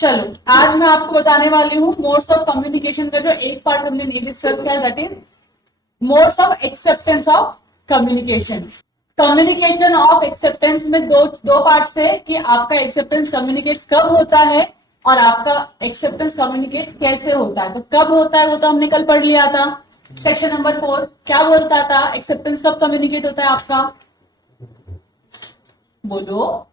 चलो आज मैं आपको बताने वाली हूँ मोड्स ऑफ कम्युनिकेशन का जो एक पार्ट हमने नहीं डिस्कस किया, that is modes of acceptance of communication. Communication of acceptance में दो पार्ट्स थे कि आपका एक्सेप्टेंस कम्युनिकेट कब होता है और आपका एक्सेप्टेंस कम्युनिकेट कैसे होता है। तो कब होता है वो तो हमने कल पढ़ लिया था, सेक्शन नंबर 4 क्या बोलता था, एक्सेप्टेंस कब कम्युनिकेट होता है आपका, बोलो।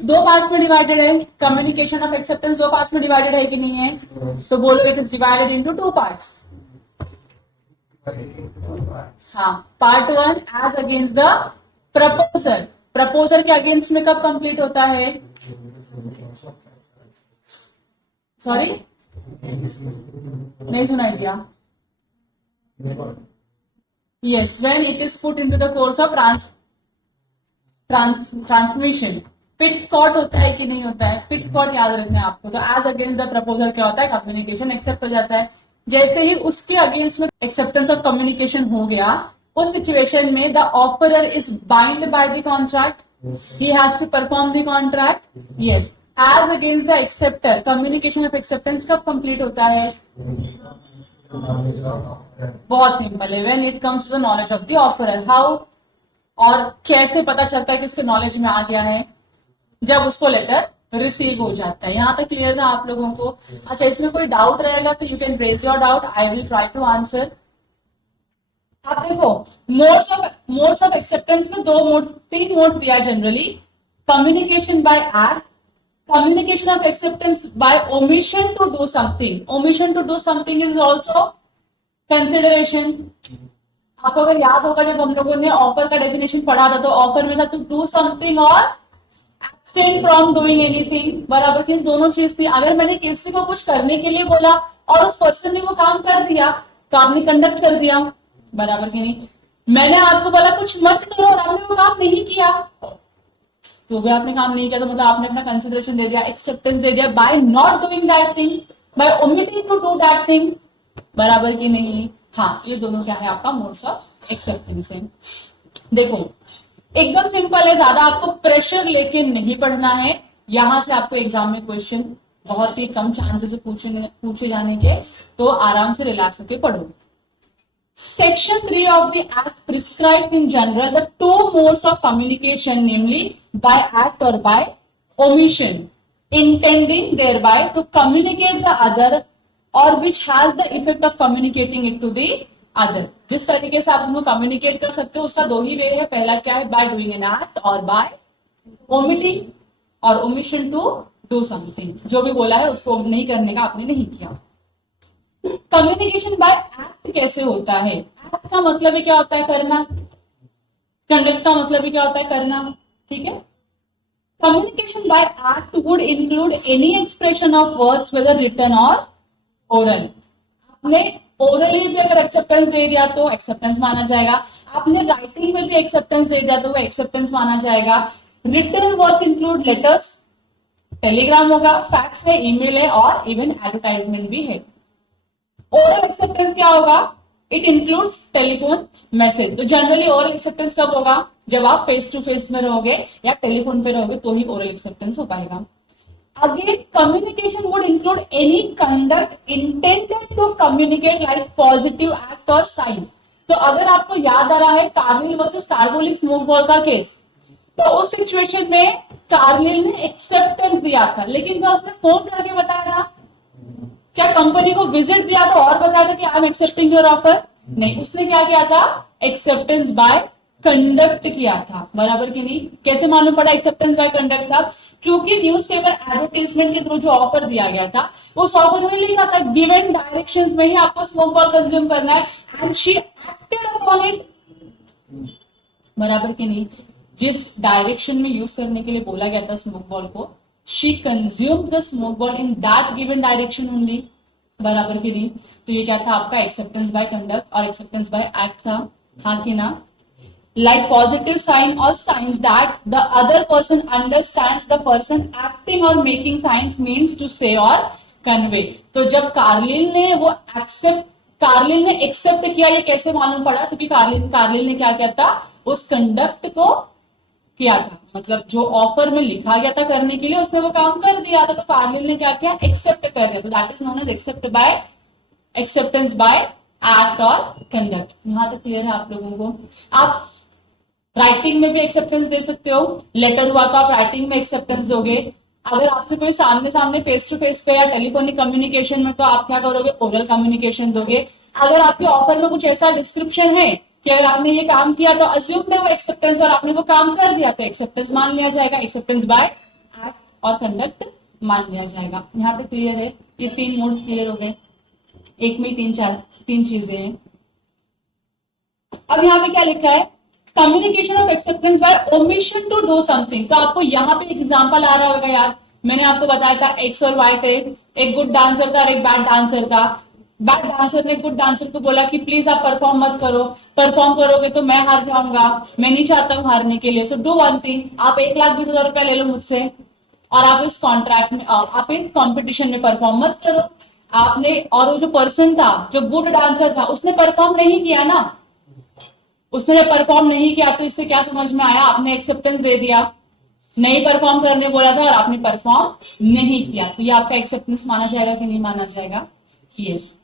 दो पार्ट्स में डिवाइडेड है कम्युनिकेशन ऑफ एक्सेप्टेंस, दो पार्ट्स में डिवाइडेड है कि नहीं है, तो बोलो it is divided into two parts. हाँ, part 1 as against the proposer, proposer के अगेंस्ट में कब कंप्लीट होता है, सॉरी नहीं सुनाई दिया, yes, when it is put into the course of transmission. पिट कॉट होता है कि नहीं होता है, पिट कॉट याद रखना है आपको। तो एज अगेंस्ट द प्रपोजल क्या होता है, कम्युनिकेशन एक्सेप्ट हो जाता है। जैसे ही उसके अगेंस्ट में एक्सेप्टेंस ऑफ कम्युनिकेशन हो गया, उस सिचुएशन में the offeror is bind by the contract, he has to perform the contract, yes. As against the acceptor communication of acceptance कब कंप्लीट होता है, बहुत सिंपल है, when it comes to the knowledge of the offeror. How, और कैसे पता चलता है कि उसके नॉलेज में आ गया है, जब उसको लेटर रिसीव हो जाता है। यहां तक क्लियर था आप लोगों को? अच्छा, इसमें कोई डाउट रहेगा तो you can raise your doubt, I will try to answer. आप देखो, मोड्स ऑफ एक्सेप्टेंस में तीन मोड्स दिया generally, communication by act, communication of acceptance by omission to do something, omission to do something is also consideration. आपको अगर याद होगा जब हम लोगों ने ऑफर का डेफिनेशन पढ़ा था, तो ऑफर में था टू डू समथिंग और abstain फ्रॉम डूइंग एनीथिंग, बराबर की दोनों चीज थी। अगर मैंने किसी को कुछ करने के लिए बोला और उस पर्सन ने वो काम कर दिया तो आपने कंडक्ट कर दिया, बराबर की नहीं। मैंने आपको बोला कुछ मत करो और आपने वो काम नहीं किया तो भी आपने काम नहीं किया, तो मतलब आपने अपना कंसिडरेशन दे दिया, एक्सेप्टेंस दे दिया by not doing that thing, by omitting to do that thing, बराबर की नहीं। हाँ, ये दोनों क्या है आपका मोड्स ऑफ एक्सेप्टेंस है। देखो एकदम सिंपल है, ज्यादा आपको प्रेशर लेके नहीं पढ़ना है। यहां से आपको एग्जाम में क्वेश्चन बहुत ही कम चांसेस है पूछे जाने के, तो आराम से रिलैक्स होके पढ़ो। Section 3 of the act prescribes in general the two modes of communication, namely by act or by omission, intending thereby to communicate the other or which has the effect of communicating it to the other. जिस तरीके से आप उनको communicate कर सकते हो उसका दो ही वे है, पहला क्या है, by doing an act or bye omitting और ओमिशन टू डू समथिंग। जो भी बोला है उसको नहीं करने का आपने नहीं किया। कम्युनिकेशन बाय एक्ट कैसे होता है, एक्ट का मतलब ही क्या होता है, करना, कंडक्ट का मतलब ही क्या होता है, करना, ठीक है। Communication by act would include any expression of words whether written or oral. आपने ओरली भी अगर एक्सेप्टेंस दे दिया तो एक्सेप्टेंस माना जाएगा, आपने राइटिंग में भी एक्सेप्टेंस दे दिया तो वो एक्सेप्टेंस माना जाएगा। Written words include letters, telegram होगा, फैक्स है, ईमेल है और इवन एडवर्टाइजमेंट भी है। ओरल एक्सेप्टेंस क्या होगा, इट इंक्लूड्स टेलीफोन मैसेज। तो जनरली ओरल एक्सेप्टेंस कब होगा, जब आप फेस टू फेस में रहोगे या टेलीफोन पे रहोगे तो ही ओरल एक्सेप्टेंस हो पाएगा। Again, communication would include any conduct intended to communicate like positive act or sign. तो अगर आपको याद आ रहा है Carlill versus carbolic smoke ball का केस, तो उस सिचुएशन में कार्लिल ने एक्सेप्टेंस दिया था, लेकिन क्या उसने फोन करके बताया था, क्या कंपनी को विजिट दिया था और बताया था कि I am accepting your offer, नहीं, उसने क्या किया था, एक्सेप्टेंस बाय कंडक्ट किया था, बराबर की नहीं। कैसे मालूम पड़ा एक्सेप्टेंस बाय कंडक्ट था, क्योंकि न्यूज़पेपर एडवर्टाइजमेंट के थ्रू जो ऑफर दिया गया था उस ऑफर में लिखा था गिवन डायरेक्शंस में ही आपको स्मोक बॉल कंज्यूम करना है and she acted upon it, बराबर की नहीं। जिस डायरेक्शन में यूज करने के लिए बोला गया था स्मोक बॉल को, she consumed the smoke ball in that given direction only, बराबर की नहीं। तो ये क्या था आपका एक्सेप्टेंस बाय कंडक्ट और एक्सेप्टेंस बाय एक्ट था, हाँ कि ना। Like positive sign or signs that the other person understands the person acting or making signs means to say or convey। तो जब कार्लिल ने एक्सेप्ट किया, ये कैसे मालूम पड़ा, क्योंकि कार्लिल ने क्या किया था, उस कंडक्ट को किया था, मतलब जो ऑफर में लिखा गया था करने के लिए उसने वो काम कर दिया था, तो कार्लिल ने क्या किया, एक्सेप्ट कर दिया, तो that is known as acceptance by act or conduct. यहां तक क्लियर है आप लोगों को? आप राइटिंग में भी एक्सेप्टेंस दे सकते हो, लेटर हुआ तो आप राइटिंग में एक्सेप्टेंस दोगे। अगर आपसे कोई सामने सामने फेस टू फेस पे या टेलीफोनिक कम्युनिकेशन में, तो आप क्या करोगे, ओरल कम्युनिकेशन दोगे। अगर आपके ऑफर में कुछ ऐसा डिस्क्रिप्शन है कि अगर आपने ये काम किया तो अज्यूम है वो एक्सेप्टेंस, और आपने वो काम कर दिया तो एक्सेप्टेंस मान लिया जाएगा, acceptance by act or conduct मान लिया जाएगा। यहां तक क्लियर है? ये 3 मोड्स क्लियर हो गए, एक में ही तीन चीजें हैं। अब यहाँ पे क्या लिखा है, communication of acceptance by omission to do something. तो आपको यहाँ पे एक एग्जांपल आ रहा होगा यार, मैंने आपको बताया था एक्स और वाई थे, एक गुड डांसर था और एक बैड डांसर था। बैड डांसर ने गुड डांसर को बोला कि प्लीज आप परफॉर्म मत करो, परफॉर्म करोगे तो मैं हार जाऊंगा, मैं नहीं चाहता हूं हारने के लिए, सो डू वन थिंग, आप 1,20,000 रुपया ले लो मुझसे और आप इस कॉन्ट्रैक्ट में, आप इस कॉम्पिटिशन में परफॉर्म मत करो। आपने, और वो जो पर्सन था जो गुड डांसर था उसने परफॉर्म नहीं किया ना, उसने जब परफॉर्म नहीं किया तो इससे क्या समझ में आया, आपने एक्सेप्टेंस दे दिया, नहीं परफॉर्म करने बोला था और आपने परफॉर्म नहीं किया, तो ये आपका एक्सेप्टेंस माना जाएगा कि नहीं माना जाएगा? Yes.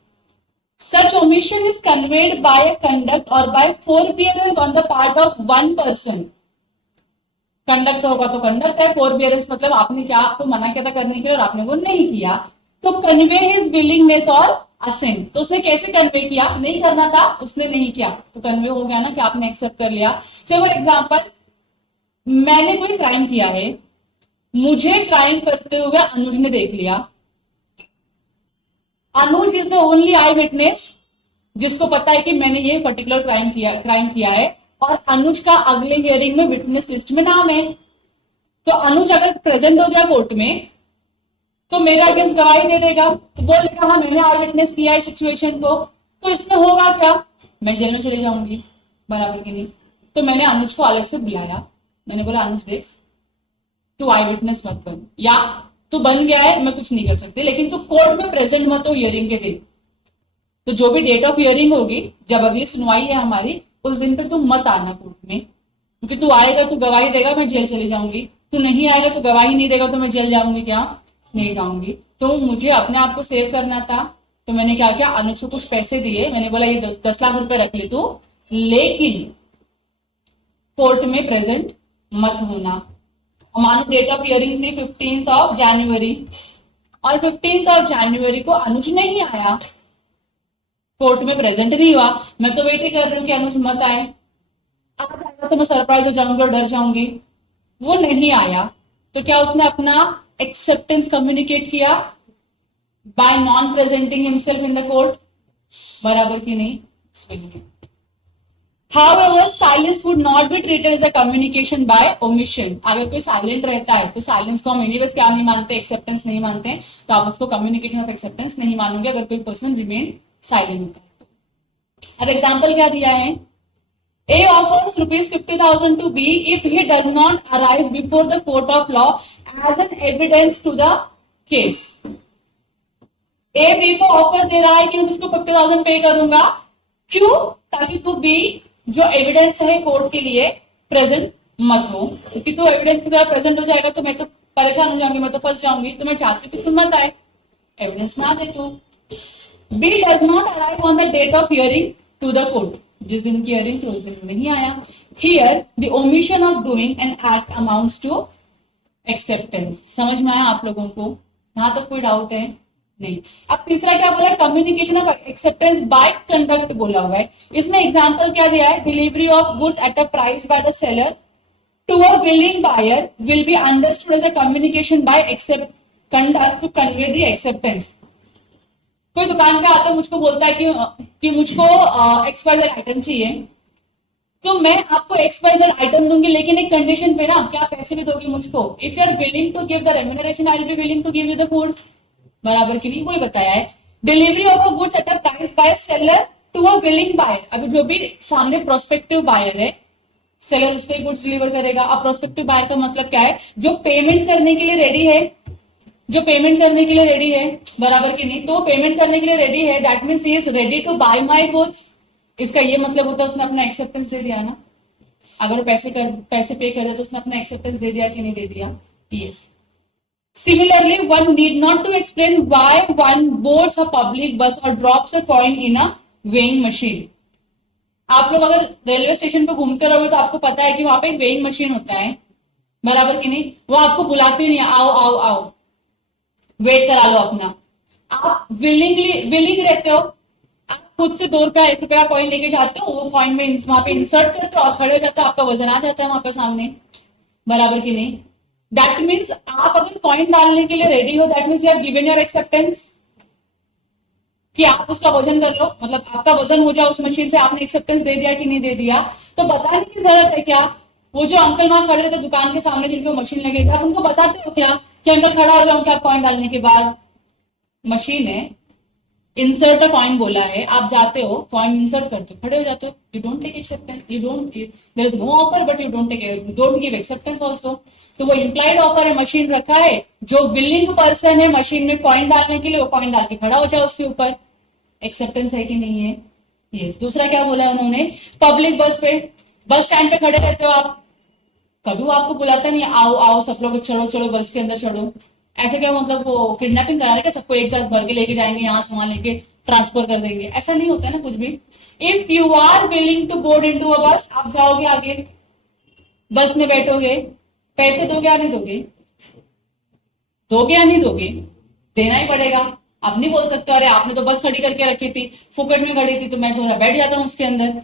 Such omission is conveyed by a conduct or by forbearance on the part of one person. Conduct होगा तो कंडक्ट है, फोरबियरेंस मतलब आपने क्या, आपको मना किया था करने के लिए और आपने वो नहीं किया, तो कन्वे हिज विलिंगनेस और असेंट। तो उसने कैसे कन्वे किया, नहीं करना था उसने नहीं किया, तो कन्वे हो गया ना कि आपने एक्सेप्ट कर लिया। से फॉर एग्जाम्पल, मैंने कोई क्राइम किया है, मुझे क्राइम करते हुए अनुज ने देख लिया, Anuj is the only eye witness जिसको पता है कि मैंने ये पर्टिकुलर क्राइम किया है, और अनुज का अगले हियरिंग में विटनेस लिस्ट में नाम है। तो अनुज अगर प्रेजेंट हो गया कोर्ट में तो मेरा अगेंस्ट गवाही दे देगा, तो बोलेगा हाँ मैंने आई विटनेस किया है सिचुएशन को, तो इसमें होगा क्या, मैं जेल में चले जाऊंगी, बराबर की नहीं। तो मैंने अनुज को अलग से बुलाया, मैंने बोला अनुज देख तू आई विटनेस मत बन, या तू बन गया है मैं कुछ नहीं कर सकती, लेकिन तू कोर्ट में प्रेजेंट मत हो हियरिंग के दिन। तो जो भी डेट ऑफ हियरिंग होगी, जब अगली सुनवाई है हमारी, उस दिन पे तू मत आना कोर्ट में, क्योंकि तू आएगा तू गवाही देगा मैं जेल चली जाऊंगी, तू नहीं आएगा तो गवाही नहीं देगा तो मैं जेल जाऊंगी, क्या नहीं जाऊंगी। तो मुझे अपने आप को सेव करना था, तो मैंने क्या किया, अनुज को कुछ पैसे दिए, मैंने बोला ये 10 लाख रुपए रख ले तू, लेकिन कोर्ट में प्रेजेंट मत होना। मानो डेट ऑफ हियरिंग थी 15 जनवरी, और 15 जनवरी को अनुज नहीं आया, कोर्ट में प्रेजेंट नहीं हुआ, मैं तो वेट ही कर रही हूँ कि अनुज मत आए, आ जाएगा तो मैं सरप्राइज हो जाऊंगी और डर जाऊंगी। वो नहीं आया, तो क्या उसने अपना एक्सेप्टेंस कम्युनिकेट किया bye non presenting himself in the court, बराबर की नहीं? However, silence would not be treated as a communication by omission. अगर कोई साइलेंट रहता है तो साइलेंस को हम एनीवेज क्या नहीं मानते, एक्सेप्टेंस नहीं मानते, तो आप उसको कम्युनिकेशन ऑफ एक्सेप्टेंस नहीं मानोगे अगर कोई पर्सन रिमेन साइलेंट होता है। अब एग्जाम्पल क्या दिया है, A offers ₹50,000 to B if he does not arrive before the court of law as an evidence to the case. A B को ऑफर दे रहा है कि मैं तुझको 50,000 पे करूंगा, क्यों, ताकि तू B जो एविडेंस है कोर्ट के लिए प्रेजेंट मत हो, क्योंकि तू एविडेंस की तरह प्रेजेंट हो जाएगा तो मैं तो परेशान हो जाऊंगी, मैं तो फंस जाऊंगी, तो मैं चाहती हूँ कि तू मत आए, एविडेंस ना दे तू। B does not arrive on the date of hearing to the court, जिस दिन की हियरिंग थी उस दिन नहीं आया। Here the omission of doing an act amounts to acceptance। समझ में आया आप लोगों को? यहां तक कोई डाउट है? नहीं। अब तीसरा क्या बोला, communication of acceptance by conduct बोला हुआ है। इसमें एग्जांपल क्या दिया है, delivery of goods at a price by the seller to a willing buyer will be understood as a communication by accept conduct to convey the acceptance. कोई दुकान पे आता है, मुझको बोलता है कि मुझको XYZ आइटम चाहिए, तो मैं आपको XYZ आइटम दूंगी, लेकिन एक कंडीशन पे ना, क्या आप पैसे भी दोगे मुझको, if you are willing to give the remuneration I will be willing to give you the food, बराबर की नहीं? वही बताया है। Delivery of a goods at a price by seller to a willing buyer. अभी जो भी सामने प्रोस्पेक्टिव बायर है, सेलर उसको गुड्स डिलीवर करेगा। अब प्रोस्पेक्टिव बायर का मतलब क्या है, जो पेमेंट करने के लिए रेडी है, जो पेमेंट करने के लिए रेडी है, बराबर की नहीं? तो पेमेंट करने के लिए रेडी है, that means he is ready to buy my goods. इसका ये मतलब होता है उसने अपना एक्सेप्टेंस दे दिया ना, अगर वो पैसे पे कर रहे तो उसने अपना एक्सेप्टेंस दे दिया कि नहीं दे दिया? Yes. Similarly, one need not to explain why one boards a public bus or drops a coin in a weighing machine. आप लोग अगर रेलवे स्टेशन पे घूमते रहोगे तो आपको पता है कि वहां पे एक वेइंग मशीन होता है, बराबर कि नहीं? वो आपको बुलाती नहीं, आओ आओ आओ, वेट करा लो अपना। आप विलिंग रहते हो, आप खुद से 2 रुपया 1 रुपया का कॉइन लेके जाते हो, वो कॉइन में वहां पे इंसर्ट करते हो और खड़े हो जाते हो, आपका वजन आ जाता है वहां पे सामने, बराबर कि नहीं? दैट मीन्स आप अगर कॉइन डालने के लिए रेडी हो, that means you have given your acceptance कि आप उसका वजन कर लो, मतलब आपका वजन हो जाए उस मशीन से, आपने एक्सेप्टेंस दे दिया कि नहीं दे दिया? तो बताने की जरूरत है क्या? वो जो अंकल वहां खड़े थे दुकान के सामने जिनको मशीन लगे थे, आप उनको बताते हो क्या कि अंकल खड़ा हो जाऊं क्या कॉइन डालने के बाद? मशीन है, इंसर्ट अ कॉइन बोला है, आप जाते हो कॉइन इंसर्ट करते हो, खड़े हो जाते हो, you don't take acceptance, you don't, there is no offer but you don't give acceptance also. तो वो इंप्लाइड ऑफर है, मशीन रखा है, जो विलिंग पर्सन है मशीन में कॉइन डालने के लिए, वो कॉइन डाल के खड़ा हो जाए उसके ऊपर। एक्सेप्टेंस है कि नहीं है? यस। दूसरा क्या बोला उन्होंने? पब्लिक बस पे, बस स्टैंड पे खड़े रहते हो आप, कभी वो आपको बुलाता नहीं, आओ आओ सब लोग चढ़ो चढ़ो बस के अंदर चढ़ो। ऐसे क्या मतलब वो किडनैपिंग करा रहे क्या? सबको एक साथ भर के लेके जाएंगे, यहाँ सामान लेके ट्रांसफर कर देंगे? ऐसा नहीं होता है ना कुछ भी। If you are willing to board into a bus, आप जाओगे आगे, बस में बैठोगे, पैसे दोगे या नहीं दोगे? दोगे या नहीं दोगे? देना ही पड़ेगा। आप नहीं बोल सकते अरे आपने तो बस खड़ी करके रखी थी, फुकट में खड़ी थी तो मैं सोचा बैठ जाता हूँ उसके अंदर।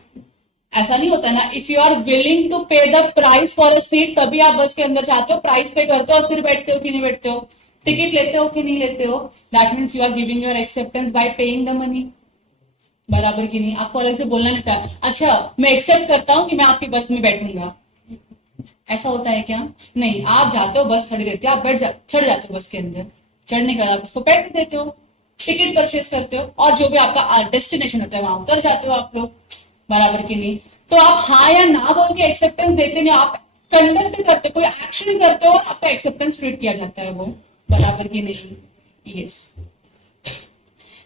ऐसा नहीं होता ना। If you are willing to pay the price for a seat, तभी आप बस के अंदर जाते हो, प्राइस पे करते हो और फिर बैठते हो कि नहीं बैठते हो, टिकट लेते हो कि नहीं लेते हो। That means you are giving your acceptance by paying the money, बराबर की नहीं? आपको अलग से बोलना नहीं था, अच्छा मैं एक्सेप्ट करता हूं कि मैं आपकी बस में बैठूंगा, ऐसा होता है क्या? नहीं, आप जाते हो, बस खड़ी रहती है, आप चढ़ जाते हो बस के अंदर, चढ़ने के बाद आप उसको पैसे देते हो, टिकट परचेज करते हो और जो भी आपका डेस्टिनेशन होता है वहां उतर जाते हो आप लोग, बराबर की नहीं? तो आप हाँ या ना बोल के एक्सेप्टेंस देते नहीं, आप कंडक्ट करते, कोई एक्शन करते हो, आपका एक्सेप्टेंस ट्रीट किया जाता है वो, बराबर की नहीं? Yes.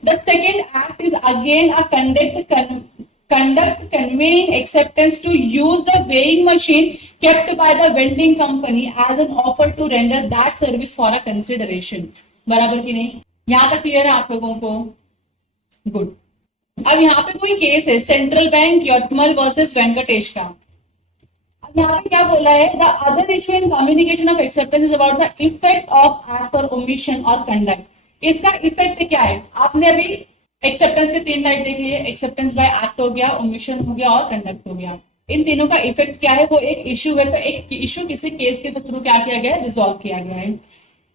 The second act is again a conduct conveying acceptance to use the weighing machine kept by the vending company as an offer to render that service for a consideration. बराबर की नहीं? यहां तक क्लियर है आप लोगों को? Good. अब यहाँ पे कोई केस है सेंट्रल बैंक यटमल वर्सेस वेंकटेश का। अब यहाँ पे क्या बोला है? The other issue in communication of acceptance is about the effect of act और ओमिशन और कंडक्ट। इसका इफेक्ट क्या है? आपने अभी एक्सेप्टेंस के 3 टाइप देख लिए, एक्सेप्टेंस बाय एक्ट हो गया, ओमिशन हो गया और कंडक्ट हो गया। इन तीनों का इफेक्ट क्या है? वो एक इशू है, तो एक इशू किसी केस के थ्रू क्या किया गया है? रिजॉल्व किया गया है।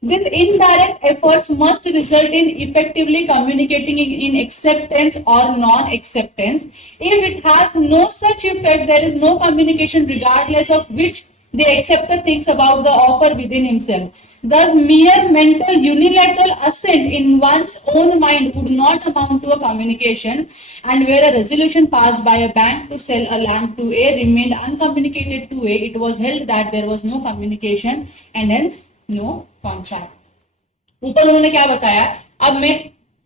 These indirect efforts must result in effectively communicating in acceptance or non-acceptance. If it has no such effect, there is no communication regardless of which the acceptor thinks about the offer within himself. Thus, mere mental unilateral assent in one's own mind would not amount to a communication, and where a resolution passed by a bank to sell a land to A remained uncommunicated to A, it was held that there was no communication and hence no contract. ऊपर उन्होंने क्या बताया? अब मैं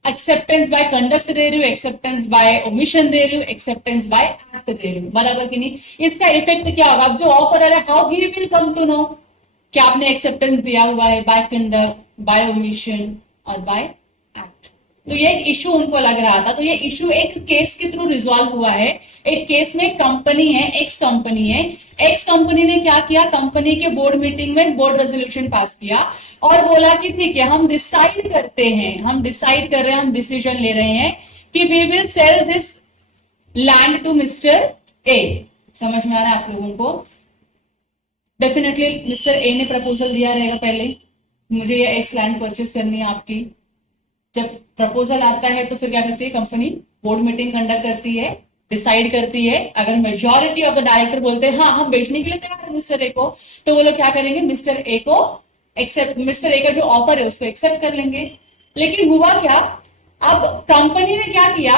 acceptance by conduct दे रही हूँ, acceptance by omission दे रही हूँ, एक्सेप्टेंस बाय एक्ट दे रही हूँ, बराबर की नहीं? इसका इफेक्ट क्या होगा? अब जो ऑफर है, how he will come to know कि आपने एक्सेप्टेंस दिया हुआ है बाय कंडक्ट, बाय ओमिशन और बाय एक्ट। तो ये एक इशू उनको लग रहा था, तो ये इशू एक केस के थ्रू रिजॉल्व हुआ है। एक केस में कंपनी है, एक्स कंपनी है, एक्स कंपनी ने क्या किया? कंपनी के बोर्ड मीटिंग में बोर्ड रेजोल्यूशन पास किया और बोला कि ठीक है, हम डिसाइड करते हैं, हम डिसाइड कर रहे हैं, हम डिसीजन ले रहे हैं कि we will sell this land to mister A. समझ में आ रहा है आप लोगों को? डेफिनेटली मिस्टर ए ने प्रपोजल दिया रहेगा पहले, मुझे ये एक्स लैंड परचेस करनी है आपकी। जब प्रपोजल आता है तो फिर क्या करती है कंपनी? बोर्ड मीटिंग कंडक्ट करती है, डिसाइड करती है। अगर मेजॉरिटी ऑफ द डायरेक्टर बोलते हैं हाँ हम बेचने के लिए तैयार है मिस्टर ए को, तो वो लोग क्या करेंगे? मिस्टर ए को एक्सेप्ट, मिस्टर ए का जो ऑफर है उसको एक्सेप्ट कर लेंगे। लेकिन हुआ क्या? अब कंपनी ने क्या किया?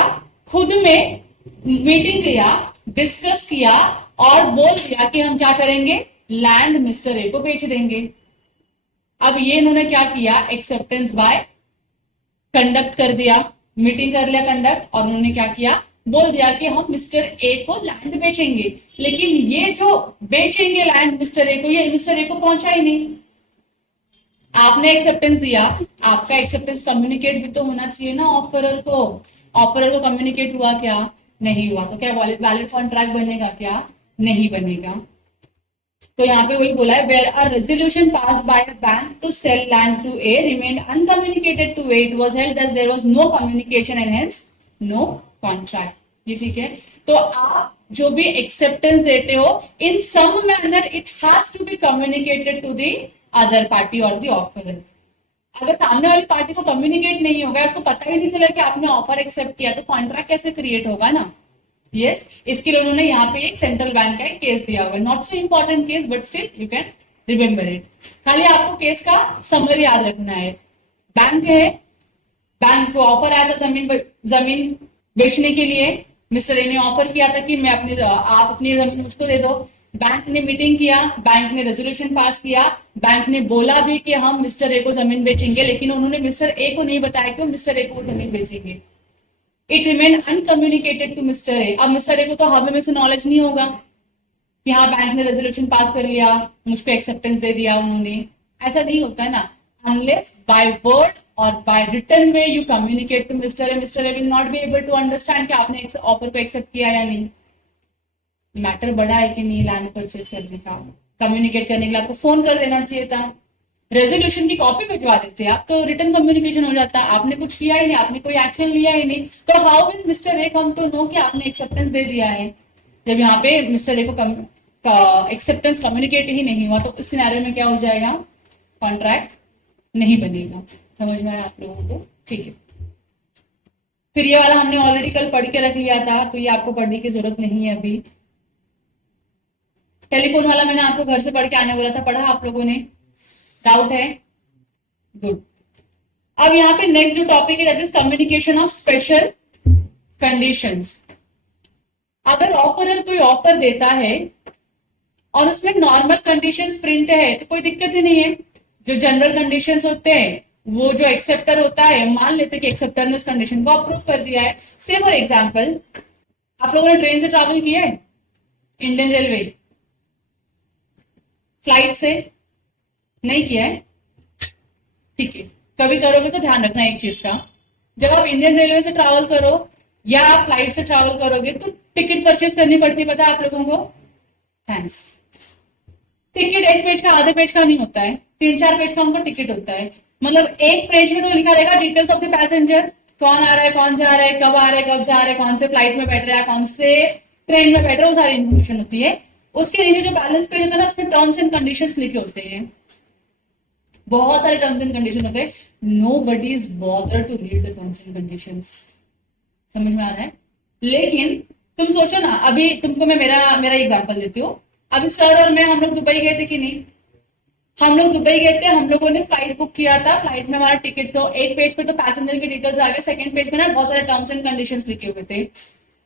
खुद में मीटिंग लिया, डिस्कस किया और बोल दिया कि हम क्या करेंगे? लैंड मिस्टर ए को बेच देंगे। अब ये इन्होंने क्या किया? एक्सेप्टेंस बाय कंडक्ट कर दिया, मीटिंग कर लिया कंडक्ट, और उन्होंने क्या किया? बोल दिया कि हम मिस्टर ए को लैंड बेचेंगे, लेकिन ये जो बेचेंगे लैंड मिस्टर ए को, ये मिस्टर ए को पहुंचा ही नहीं। आपने एक्सेप्टेंस दिया, आपका एक्सेप्टेंस कम्युनिकेट भी तो होना चाहिए ना ऑफरर को। ऑफरर को कम्युनिकेट हुआ क्या? नहीं हुआ। तो क्या वैलिड कॉन्ट्रैक्ट बनेगा क्या? नहीं बनेगा। तो यहाँ पे वही बोला है, where a resolution pass by a bank to sell land to A remained uncommunicated to A, it was held that there was no communication and hence no contract. ये ठीक है। तो आप जो भी एक्सेप्टेंस देते हो, in some manner it has to be communicated to the other party or the offeror. अगर सामने वाली पार्टी को कम्युनिकेट नहीं होगा, उसको पता ही नहीं चला कि आपने ऑफर एक्सेप्ट किया, तो कॉन्ट्रैक्ट कैसे क्रिएट होगा ना। यस, इसके लिए उन्होंने यहाँ पे एक सेंट्रल बैंक का एक केस दिया हुआ है, not so important case but still you can remember it. खाली आपको केस का समरी याद रखना है। बैंक है, बैंक को ऑफर आया था जमीन बेचने के लिए। मिस्टर ए ने ऑफर किया था कि मैं आप अपनी जमीन मुझको दे दो। बैंक ने मीटिंग किया, बैंक ने रेजोल्यूशन पास किया, बैंक ने बोला भी कि हम मिस्टर ए को जमीन बेचेंगे, लेकिन उन्होंने मिस्टर ए को नहीं बताया कि वो मिस्टर ए को जमीन बेचेंगे। It remain uncommunicated to mister A. अब मिस्टर ए को तो हमें में से नॉलेज नहीं होगा कि हाँ बैंक ने रेजोल्यूशन पास कर लिया, मुझको एक्सेप्टेंस दे दिया उन्होंने। ऐसा नहीं होता है ना। अनलेस बाय वर्ड और बाय रिटन में you communicate to mister A will not be able to understand कि आपने ऑफर को एक्सेप्ट किया या नहीं। मैटर बड़ा है कि नहीं लैंड परचेज करने का, कम्युनिकेट करने के लिए आपको फोन कर देना चाहिए था, रेजोल्यूशन की कॉपी भिजवा देते आप तो रिटर्न कम्युनिकेशन हो जाता। आपने कुछ किया ही नहीं, आपने कोई एक्शन लिया ही नहीं, तो how will mister A come to know कि आपने एक्सेप्टेंस दे दिया है? जब यहाँ पे मिस्टर ए को एक्सेप्टेंस कम्युनिकेट ही नहीं हुआ, तो इस सिनेरियो में क्या हो जाएगा? कॉन्ट्रैक्ट नहीं बनेगा। समझ में आया आप लोगों को? ठीक है। फिर ये वाला हमने ऑलरेडी कल पढ़ के रख लिया था, तो ये आपको पढ़ने की जरूरत नहीं है अभी। टेलीफोन वाला मैंने आपको घर से पढ़ के आने बोला था, पढ़ा आप लोगों ने? डाउट है? गुड। अब यहाँ पे नेक्स्ट जो टॉपिक है that is communication of special conditions. अगर ऑफरर कोई ऑफर देता है और उसमें नॉर्मल कंडीशंस प्रिंट है तो कोई दिक्कत ही नहीं है। जो जनरल कंडीशंस होते हैं, वो जो एक्सेप्टर होता है, मान लेते कि एक्सेप्टर ने उस कंडीशन को अप्रूव कर दिया है। से फॉर एग्जाम्पल, आप लोगों ने ट्रेन से ट्रैवल किया है? इंडियन रेलवे फ्लाइट से नहीं किया है? ठीक है, कभी करोगे तो ध्यान रखना एक चीज का, जब आप इंडियन रेलवे से ट्रैवल करो या आप फ्लाइट से ट्रैवल करोगे तो टिकट परचेज करनी पड़ती है, पता है आप लोगों को? थैंक्स। टिकट एक पेज का, आधे पेज का नहीं होता है, 3-4 पेज का उनको टिकट होता है। मतलब एक पेज में तो लिखा रहेगा डिटेल्स ऑफ द पैसेंजर, कौन आ रहा है, कौन जा रहा है, कब आ रहा है, कब जा रहा है, कौन से फ्लाइट में बैठ रहा है, कौन से ट्रेन में बैठ रहा है, वो सारी इन्फॉर्मेशन होती है। उसके नीचे जो बैलेंस पेज होता है ना, उसमें टर्म्स एंड कंडीशंस लिखे होते हैं, बहुत सारे टर्म्स एंड कंडीशन होते हैं। Nobody is bother to read the terms and conditions. समझ में आ रहा है? लेकिन तुम सोचो ना, अभी तुमको मैं मेरा एग्जांपल देती हूँ। अभी सर और मैं, हम लोग दुबई गए थे कि नहीं? हम लोग दुबई गए थे, हम लोगों ने फ्लाइट बुक किया था। फ्लाइट में हमारा टिकट, तो एक पेज पे तो पैसेंजर की डिटेल्स आ गए, सेकंड पेज पे ना बहुत सारे टर्म्स एंड कंडीशंस लिखे हुए थे।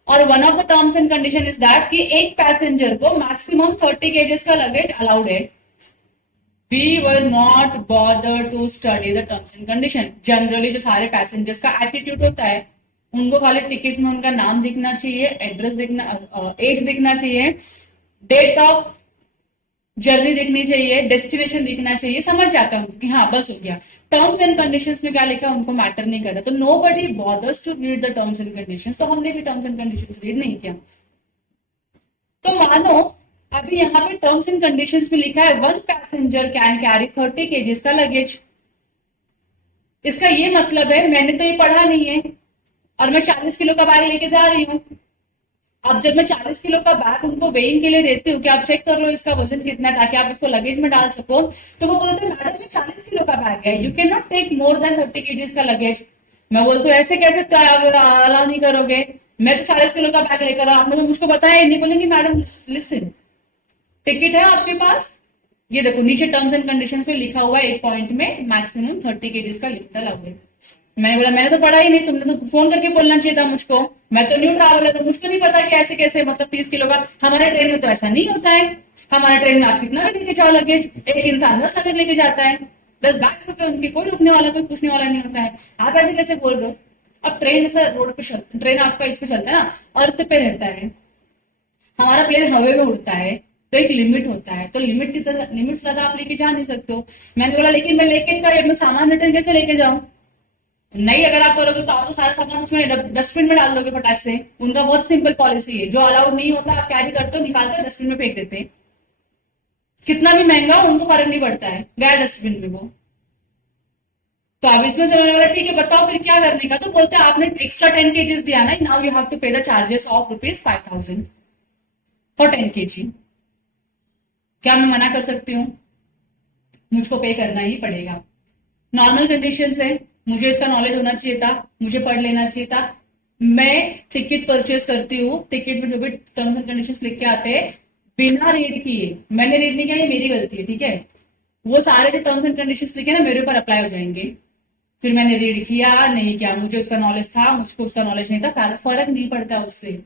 और one of the terms and condition is that कि एक पैसेंजर को मैक्सिमम 30 kgs का लगेज अलाउड है। We were not bothered to study the terms and condition. Generally जो सारे पैसेंजर्स का एटीट्यूड होता है, उनको खाली टिकट में उनका नाम दिखना चाहिए, एड्रेस दिखना, एज दिखना चाहिए, डेट ऑफ जर्नी दिखनी चाहिए, डेस्टिनेशन दिखना चाहिए, समझ जाता है कि हाँ बस हो गया। टर्म्स एंड कंडीशंस में क्या लिखा है उनको मैटर नहीं करता। तो nobody bothers to read the terms and conditions, तो हमने भी टर्म्स एंड कंडीशंस रीड नहीं किया। तो मानो अभी यहाँ पे टर्म्स एंड कंडीशंस में लिखा है 1 पैसेंजर कैन कैरी 30 kgs का लगेज। इसका ये मतलब है, मैंने तो ये पढ़ा नहीं है और मैं 40 किलो का बैग लेके जा रही हूँ। अब जब मैं 40 किलो का बैग उनको वेइंग के लिए देती हूँ कि आप चेक कर लो इसका वजन कितना है ताकि आप उसको लगेज में डाल सको, तो वो बोलते हैं मैडम ये 40 किलो का बैग है, you can not take more than 30 kgs का लगेज। मैं बोलती हूँ ऐसे कैसे अलाउ नहीं करोगे, मैं तो 40 किलो का बैग लेकर आपने तो मुझको बताया नहीं। बोलेंगे मैडम लिसन, टिकट है आपके पास, ये देखो नीचे टर्म्स एंड कंडीशंस में लिखा हुआ है, एक पॉइंट में मैक्सिमम 30 kgs का लिखता अलाउड है। मैंने बोला मैंने तो पढ़ा ही नहीं, तुमने तो फोन करके बोलना चाहिए था मुझको, मैं तो न्यू ट्रैवलर हूँ, मुझको नहीं पता कि ऐसे कैसे, मतलब 30 किलो का। हमारे ट्रेन में तो ऐसा नहीं होता है, हमारे ट्रेन में आप कितना भी लेके जाओ लगेज, एक इंसान 10 लगेज लेके जाता है, 10 बैग्स होते हैं उनके, कोई रुकने वाला कोई पूछने वाला नहीं होता है। आप ऐसे कैसे बोल रहे हो? अब ट्रेन जैसा रोड पे चलता, ट्रेन आपका इस पे चलता है ना, अर्थ पे रहता है, हमारा प्लेन हवा में उड़ता है, तो एक लिमिट होता है, तो लिमिट से ज्यादा आप लेके जा नहीं सकते हो। मैंने बोला लेकिन मैं लेके मैं सामान रिटर्न कैसे लेके जाऊं? नहीं, अगर आप करोगे तो आप तो सारा सामान उसमें डस्टबिन में डाल दोगे फटाक से। उनका बहुत सिंपल पॉलिसी है, जो अलाउड नहीं होता आप कैरी करते हो, निकालते डस्टबिन में फेंक देते हैं। कितना भी महंगा हो उनको फर्क नहीं पड़ता है, गया डस्टबिन में वो। तो अब इसमें से मैंने बोला ठीक है बताओ फिर क्या करने का, तो बोलते हैं आपने एक्स्ट्रा 10 kgs दिया ना, now you have to pay the charges of ₹5,000 for 10 kg। क्या मैं मना कर सकती हूँ? मुझको पे करना ही पड़ेगा। नॉर्मल कंडीशन है, मुझे इसका नॉलेज होना चाहिए था, मुझे पढ़ लेना चाहिए था। मैं टिकट परचेज करती हूँ, टिकट में जो भी टर्म्स एंड कंडीशंस लिख के आते हैं बिना रीड किए, मैंने रीड नहीं किया, ये मेरी गलती है, ठीक है। वो सारे जो टर्म्स एंड कंडीशंस लिखे ना मेरे ऊपर अप्लाई हो जाएंगे। फिर मैंने रीड किया नहीं किया, मुझे उसका नॉलेज था, मुझको उसका नॉलेज नहीं था, फर्क नहीं पड़ता उससे।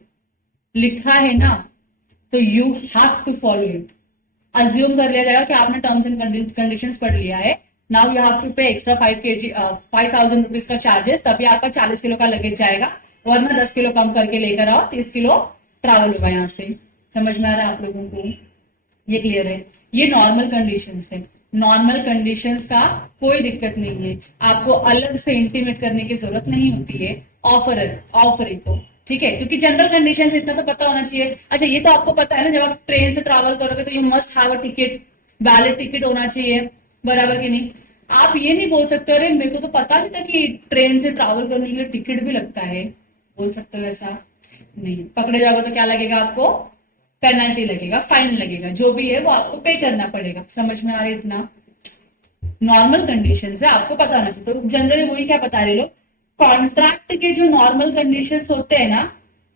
लिखा है ना तो you have to follow it. Assume कर लिया जाएगा कि आपने टर्म्स एंड कंडीशंस पढ़ लिया है, नाउ यू हैव टू पे एक्स्ट्रा 5,000 रुपीज का चार्जेस, तभी आपका 40 किलो का लगेज जाएगा, वरना 10 किलो कम करके लेकर आओ, 30 किलो ट्रैवल होगा यहाँ से। समझ में आ रहा है आप लोगों को? ये क्लियर है? ये नॉर्मल कंडीशंस है। नॉर्मल कंडीशंस का कोई दिक्कत नहीं है, आपको अलग से इंटीमेट करने की जरूरत नहीं होती है ऑफर को, ठीक है, क्योंकि जनरल कंडीशंस इतना तो पता होना चाहिए। अच्छा ये तो आपको पता है ना, जब आप ट्रेन से ट्रैवल करोगे तो you must have a ticket, valid ticket होना चाहिए, बराबर कि नहीं? आप ये नहीं बोल सकते अरे मेरे को तो पता नहीं था कि ट्रेन से ट्रैवल करने के लिए टिकट भी लगता है, बोल सकते हो ऐसा? नहीं, पकड़े जाओगे तो क्या लगेगा आपको? पेनल्टी लगेगा, फाइन लगेगा, जो भी है वो आपको पे करना पड़ेगा। समझ में आ रहा है इतना? नॉर्मल कंडीशन है, आपको पता होना चाहिए। तो जनरली वही क्या बता रहे लोग, कॉन्ट्रैक्ट के जो नॉर्मल कंडीशंस होते हैं ना,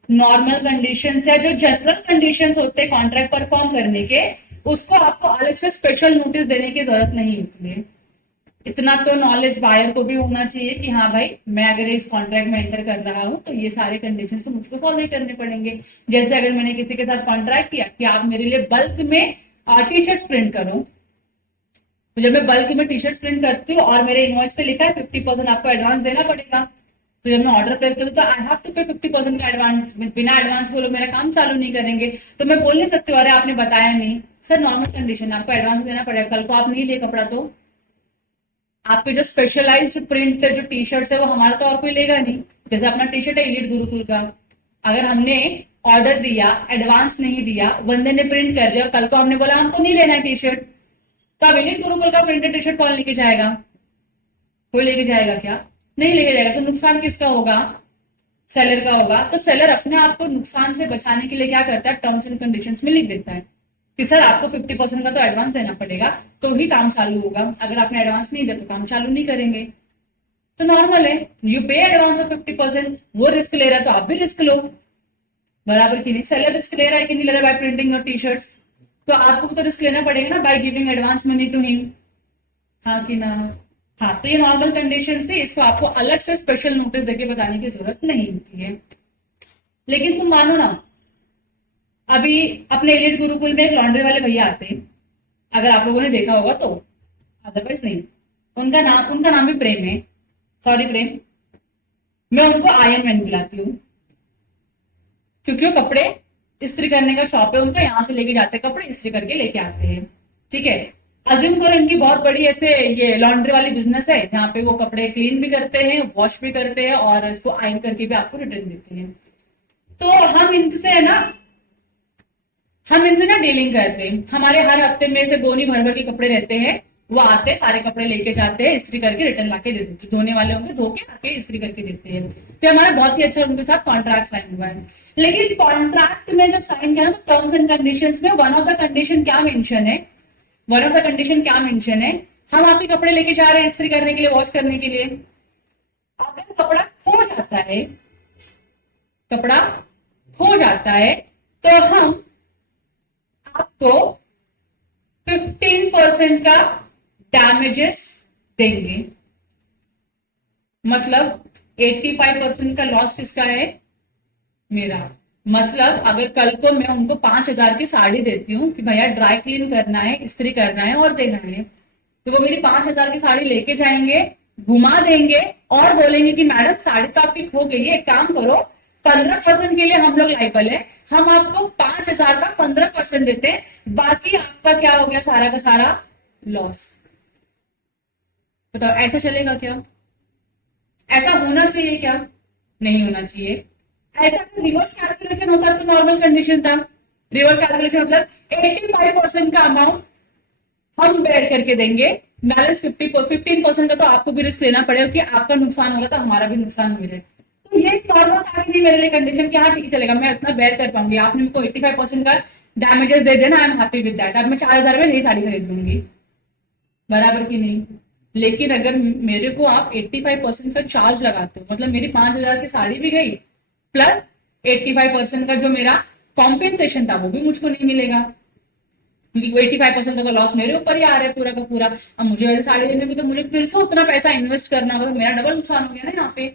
नॉर्मल कंडीशंस या जो जनरल कंडीशंस होते हैं कॉन्ट्रैक्ट परफॉर्म करने के, उसको आपको अलग से स्पेशल नोटिस देने की जरूरत नहीं होती है। इतना तो नॉलेज बायर को भी होना चाहिए कि हाँ भाई मैं अगर इस कॉन्ट्रैक्ट में एंटर कर रहा हूं तो ये सारे कंडीशंस तो मुझको फॉलो ही करने पड़ेंगे। जैसे अगर मैंने किसी के साथ कॉन्ट्रैक्ट किया कि आप मेरे लिए बल्क में टी शर्ट प्रिंट करो, तो जब मैं बल्क में टी शर्ट प्रिंट करती हूँ और मेरे इनवॉइस पे लिखा है 50% आपको एडवांस देना पड़ेगा, तो जब मैं ऑर्डर प्लेस करूँ तो आई हैव टू पे 50% का एडवांस। बिना एडवांस के वो लोग मेरा काम चालू नहीं करेंगे। तो मैं बोल नहीं सकती अरे आपने बताया नहीं। सर नॉर्मल कंडीशन आपको एडवांस देना पड़ेगा, कल को आप नहीं लिए कपड़ा तो आपके जो स्पेशलाइज्ड प्रिंट जो टी शर्ट्स है वो हमारा तो और कोई लेगा नहीं। जैसे अपना टी शर्ट है इलीट गुरुकुल का, अगर हमने ऑर्डर दिया, एडवांस नहीं दिया, बंदे ने प्रिंट कर दिया और कल को हमने बोला हमको नहीं लेना है टी शर्ट, तो अब इलीट गुरुकुल का प्रिंटेड टी शर्ट कौन लेके जाएगा? कोई लेके जाएगा क्या? नहीं लेके जाएगा। तो नुकसान किसका होगा? सेलर का होगा। तो सेलर अपने आप को नुकसान से बचाने के लिए क्या करता है, टर्म्स एंड कंडीशंस में लिख देता है कि सर आपको 50% का तो एडवांस देना पड़ेगा तो ही काम चालू होगा, अगर आपने एडवांस नहीं दिया तो काम चालू नहीं करेंगे। तो नॉर्मल है, यू पे एडवांस ऑफ 50%, वो रिस्क ले रहा है तो आप भी रिस्क लो, बराबर की नहीं? सेलर रिस्क ले रहा है कि नहीं ले रहा है by printing your T shirts, तो आपको तो रिस्क लेना पड़ेगा ना by giving advance money to him, हाँ कि ना? हाँ, तो ये नॉर्मल कंडीशन से इसको आपको अलग से स्पेशल नोटिस देके बताने की जरूरत नहीं होती है। लेकिन तुम मानो ना, अभी अपने एलिट गुरुकुल में एक लॉन्ड्री वाले भैया आते हैं, अगर आप लोगों ने देखा होगा तो, अदरवाइज नहीं। उनका नाम भी प्रेम है, सॉरी प्रेम, मैं उनको आयरन मैन बुलाती हूँ क्योंकि वो कपड़े इस्त्री करने का शॉप है उनका, यहाँ से लेके जाते हैं कपड़े, इस्त्री करके लेके आते हैं, ठीक है। अज्यूम करो इनकी बहुत बड़ी ऐसे ये लॉन्ड्री वाली बिजनेस है जहाँ पे वो कपड़े क्लीन भी करते हैं, वॉश भी करते हैं और इसको आयरन करके भी आपको रिटर्न देते हैं। तो हम इनसे ना डीलिंग करते हैं, हमारे हर हफ्ते में से गोनी भर भर के कपड़े रहते हैं, वो आते हैं सारे कपड़े लेके जाते हैं, इस्त्री करके रिटर्न लाके दे देते, धोने वाले होंगे धो के आके इस्त्री करके देते हैं। तो हमारा बहुत ही अच्छा उनके साथ कॉन्ट्रैक्ट साइन हुआ है। लेकिन कॉन्ट्रैक्ट में जब साइन किया ना तो टर्म्स एंड कंडीशंस में वन ऑफ द कंडीशन क्या मेंशन है, हम आपके कपड़े लेके जा रहे हैं इस्त्री करने के लिए, वॉश करने के लिए, अगर कपड़ा खो जाता है तो हम आपको 15% का डैमेजेस देंगे। मतलब 85% का लॉस किसका है? मेरा। मतलब अगर कल को मैं उनको 5,000 की साड़ी देती हूँ कि भैया ड्राई क्लीन करना है, इस्त्री करना है और देना है, तो वो मेरी 5,000 की साड़ी लेके जाएंगे, घुमा देंगे और बोलेंगे कि मैडम साड़ी तो आपकी खो गई है, एक काम करो 15% के लिए हम लोग लाइबल है, हम आपको 5,000 का 15% देते हैं, बाकी आपका क्या हो गया, सारा का सारा लॉस। बताओ ऐसा चलेगा क्या? ऐसा होना चाहिए क्या? नहीं होना चाहिए। ऐसा रिवर्स कैलकुलेशन होता तो नॉर्मल कंडीशन था। रिवर्स कैलकुलेशन मतलब 85% का अमाउंट हम बेयर करके देंगे, बैलेंस 15% का तो आपको भी रिस्क लेना पड़ेगा कि आपका नुकसान हो रहा था, हमारा भी नुकसान हो रहा है। तो ये नॉर्मल था कि नहीं मेरे लिए कंडीशन कि हाँ ठीक है चलेगा, मैं इतना बेयर कर पाऊंगी, आपने मेरे को 85% का डैमेजेस दे देना, I am happy with that, अब मैं 4,000 में नई साड़ी खरीद लूंगी, बराबर की नहीं। लेकिन अगर मेरे को आप 85% का चार्ज लगाते हो, मतलब मेरी 5,000 की साड़ी भी गई, प्लस 85% का जो मेरा कॉम्पेंसेशन था वो भी मुझको नहीं मिलेगा, क्योंकि 85% का तो लॉस मेरे ऊपर ही आ रहा है पूरा का पूरा। अब मुझे वैसे साड़ी लेने को तो मुझे फिर से उतना पैसा इन्वेस्ट करना होगा, तो मेरा डबल नुकसान हो गया ना यहाँ पे।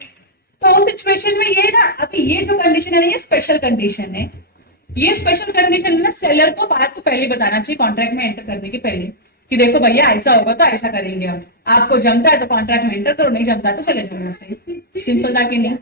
तो उस सिचुएशन में ये ना, अभी ये जो कंडीशन है ना, ये स्पेशल कंडीशन है। ये स्पेशल कंडीशन है ना, सेलर को बात को पहले बताना चाहिए कॉन्ट्रैक्ट में एंटर करने के पहले, कि देखो भैया ऐसा होगा तो ऐसा करेंगे, हम आपको जमता है तो कॉन्ट्रैक्ट में एंटर करो, नहीं जमता है तो चले जाओ यहाँ से। सिंपल था कि नहीं?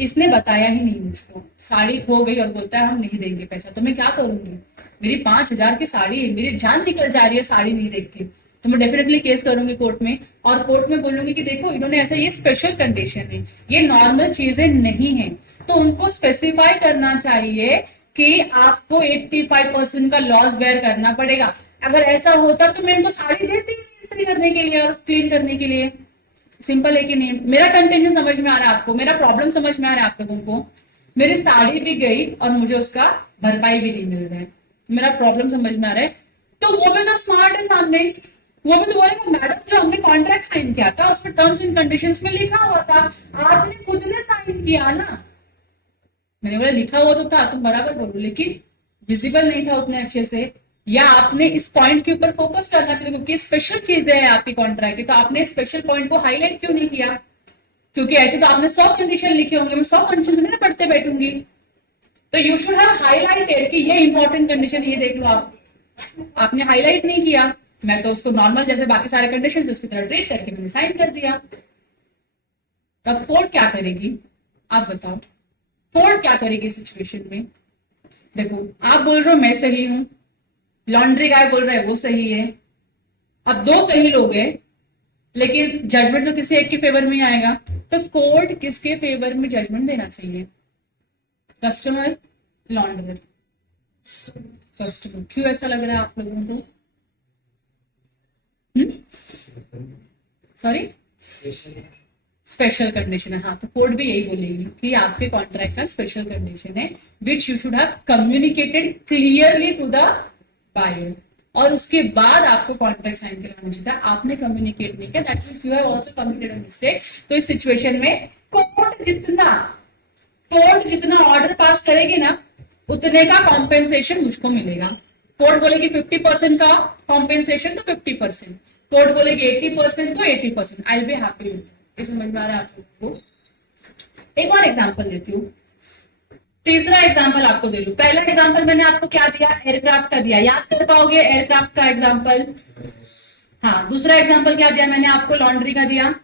इसने बताया ही नहीं मुझको, साड़ी खो गई और बोलता है हम नहीं देंगे पैसा, तो मैं क्या करूंगी? मेरी 5,000 की साड़ी है, मेरी जान निकल जा रही है साड़ी नहीं देख के, तो मैं डेफिनेटली केस करूंगी कोर्ट में, और कोर्ट में बोलूंगी कि देखो इन्होंने ऐसा, ये स्पेशल कंडीशन है, ये नॉर्मल चीजें नहीं है। तो उनको स्पेसिफाई करना चाहिए कि आपको 85% का लॉस बेयर करना पड़ेगा। अगर ऐसा होता तो मैं इनको साड़ी देती इस्त्री करने के लिए और क्लीन करने के लिए। सिंपल है कि नहीं? मेरा कंटेंशन समझ में आ रहा है आपको, मेरा प्रॉब्लम समझ में आ रहा है आप लोगों को? मेरी साड़ी भी गई और मुझे उसका भरपाई भी नहीं मिल रहा है, मेरा प्रॉब्लम समझ में आ रहा है। तो वो भी तो स्मार्ट है सामने, वो भी तो बोलेगा मैडम जो हमने कॉन्ट्रैक्ट साइन किया था उसमें टर्म्स एंड कंडीशंस में लिखा हुआ था, आपने खुद ने साइन किया ना। मैंने बोला लिखा हुआ तो था, तुम बराबर बोलो, लेकिन विजिबल नहीं था उतने अच्छे से, या आपने इस पॉइंट के ऊपर फोकस करना चाहिए, क्योंकि स्पेशल चीजें हैं आपकी कॉन्ट्रैक्ट की, तो आपने स्पेशल पॉइंट को हाईलाइट क्यों नहीं किया? क्योंकि ऐसे तो आपने 100 कंडीशन लिखे होंगे, मैं 100 कंडीशन में ना पढ़ते बैठूंगी, तो यू शुड हैव हाईलाइटेड कि ये इंपॉर्टेंट कंडीशन, ये देख लो आप, आपने हाईलाइट नहीं किया। मैं तो उसको नॉर्मल जैसे बाकी सारे कंडीशन उसकी तरह ट्रीट करके मैंने साइन कर दिया। तब कोर्ट क्या करेगी आप बताओ? कोर्ट क्या करेगी सिचुएशन में? देखो आप बोल रहे हो मैं सही हूं, लॉन्ड्री गाय बोल रहा है वो सही है, अब दो सही लोग हैं, लेकिन जजमेंट तो किसी एक के फेवर में ही आएगा, तो कोर्ट किसके फेवर में जजमेंट देना चाहिए? Customer, launderer? कस्टमर। क्यों ऐसा लग रहा है आप लोगों को? सॉरी, स्पेशल कंडीशन है, हाँ, तो कोर्ट भी यही बोलेगी कि आपके कॉन्ट्रैक्ट का स्पेशल कंडीशन है which you should have communicated clearly to the buyer, और उसके बाद आपको कॉन्ट्रैक्ट साइन कराना चाहिए था, आपने कम्युनिकेट नहीं किया, that means you have also committed a mistake. तो इस सिचुएशन में कोर्ट जितना ऑर्डर पास करेगी ना, उतने का कॉम्पेंसेशन मुझको मिलेगा। कोर्ट बोलेगी 50% का कॉम्पेंसेशन तो 50%, कोर्ट बोलेगी 80% तो 80%, आई विल बी हैप्पी विद। ये समझ में आ रहा है आप लोगों को? एक और एग्जांपल देती हूँ, तीसरा एग्जांपल आपको दे रही हूँ। पहला एग्जांपल मैंने आपको क्या दिया? एयरक्राफ्ट का दिया, याद कर पाओगे एयरक्राफ्ट का एग्जांपल? हाँ, दूसरा एग्जांपल क्या दिया मैंने आपको? लॉन्ड्री का दिया,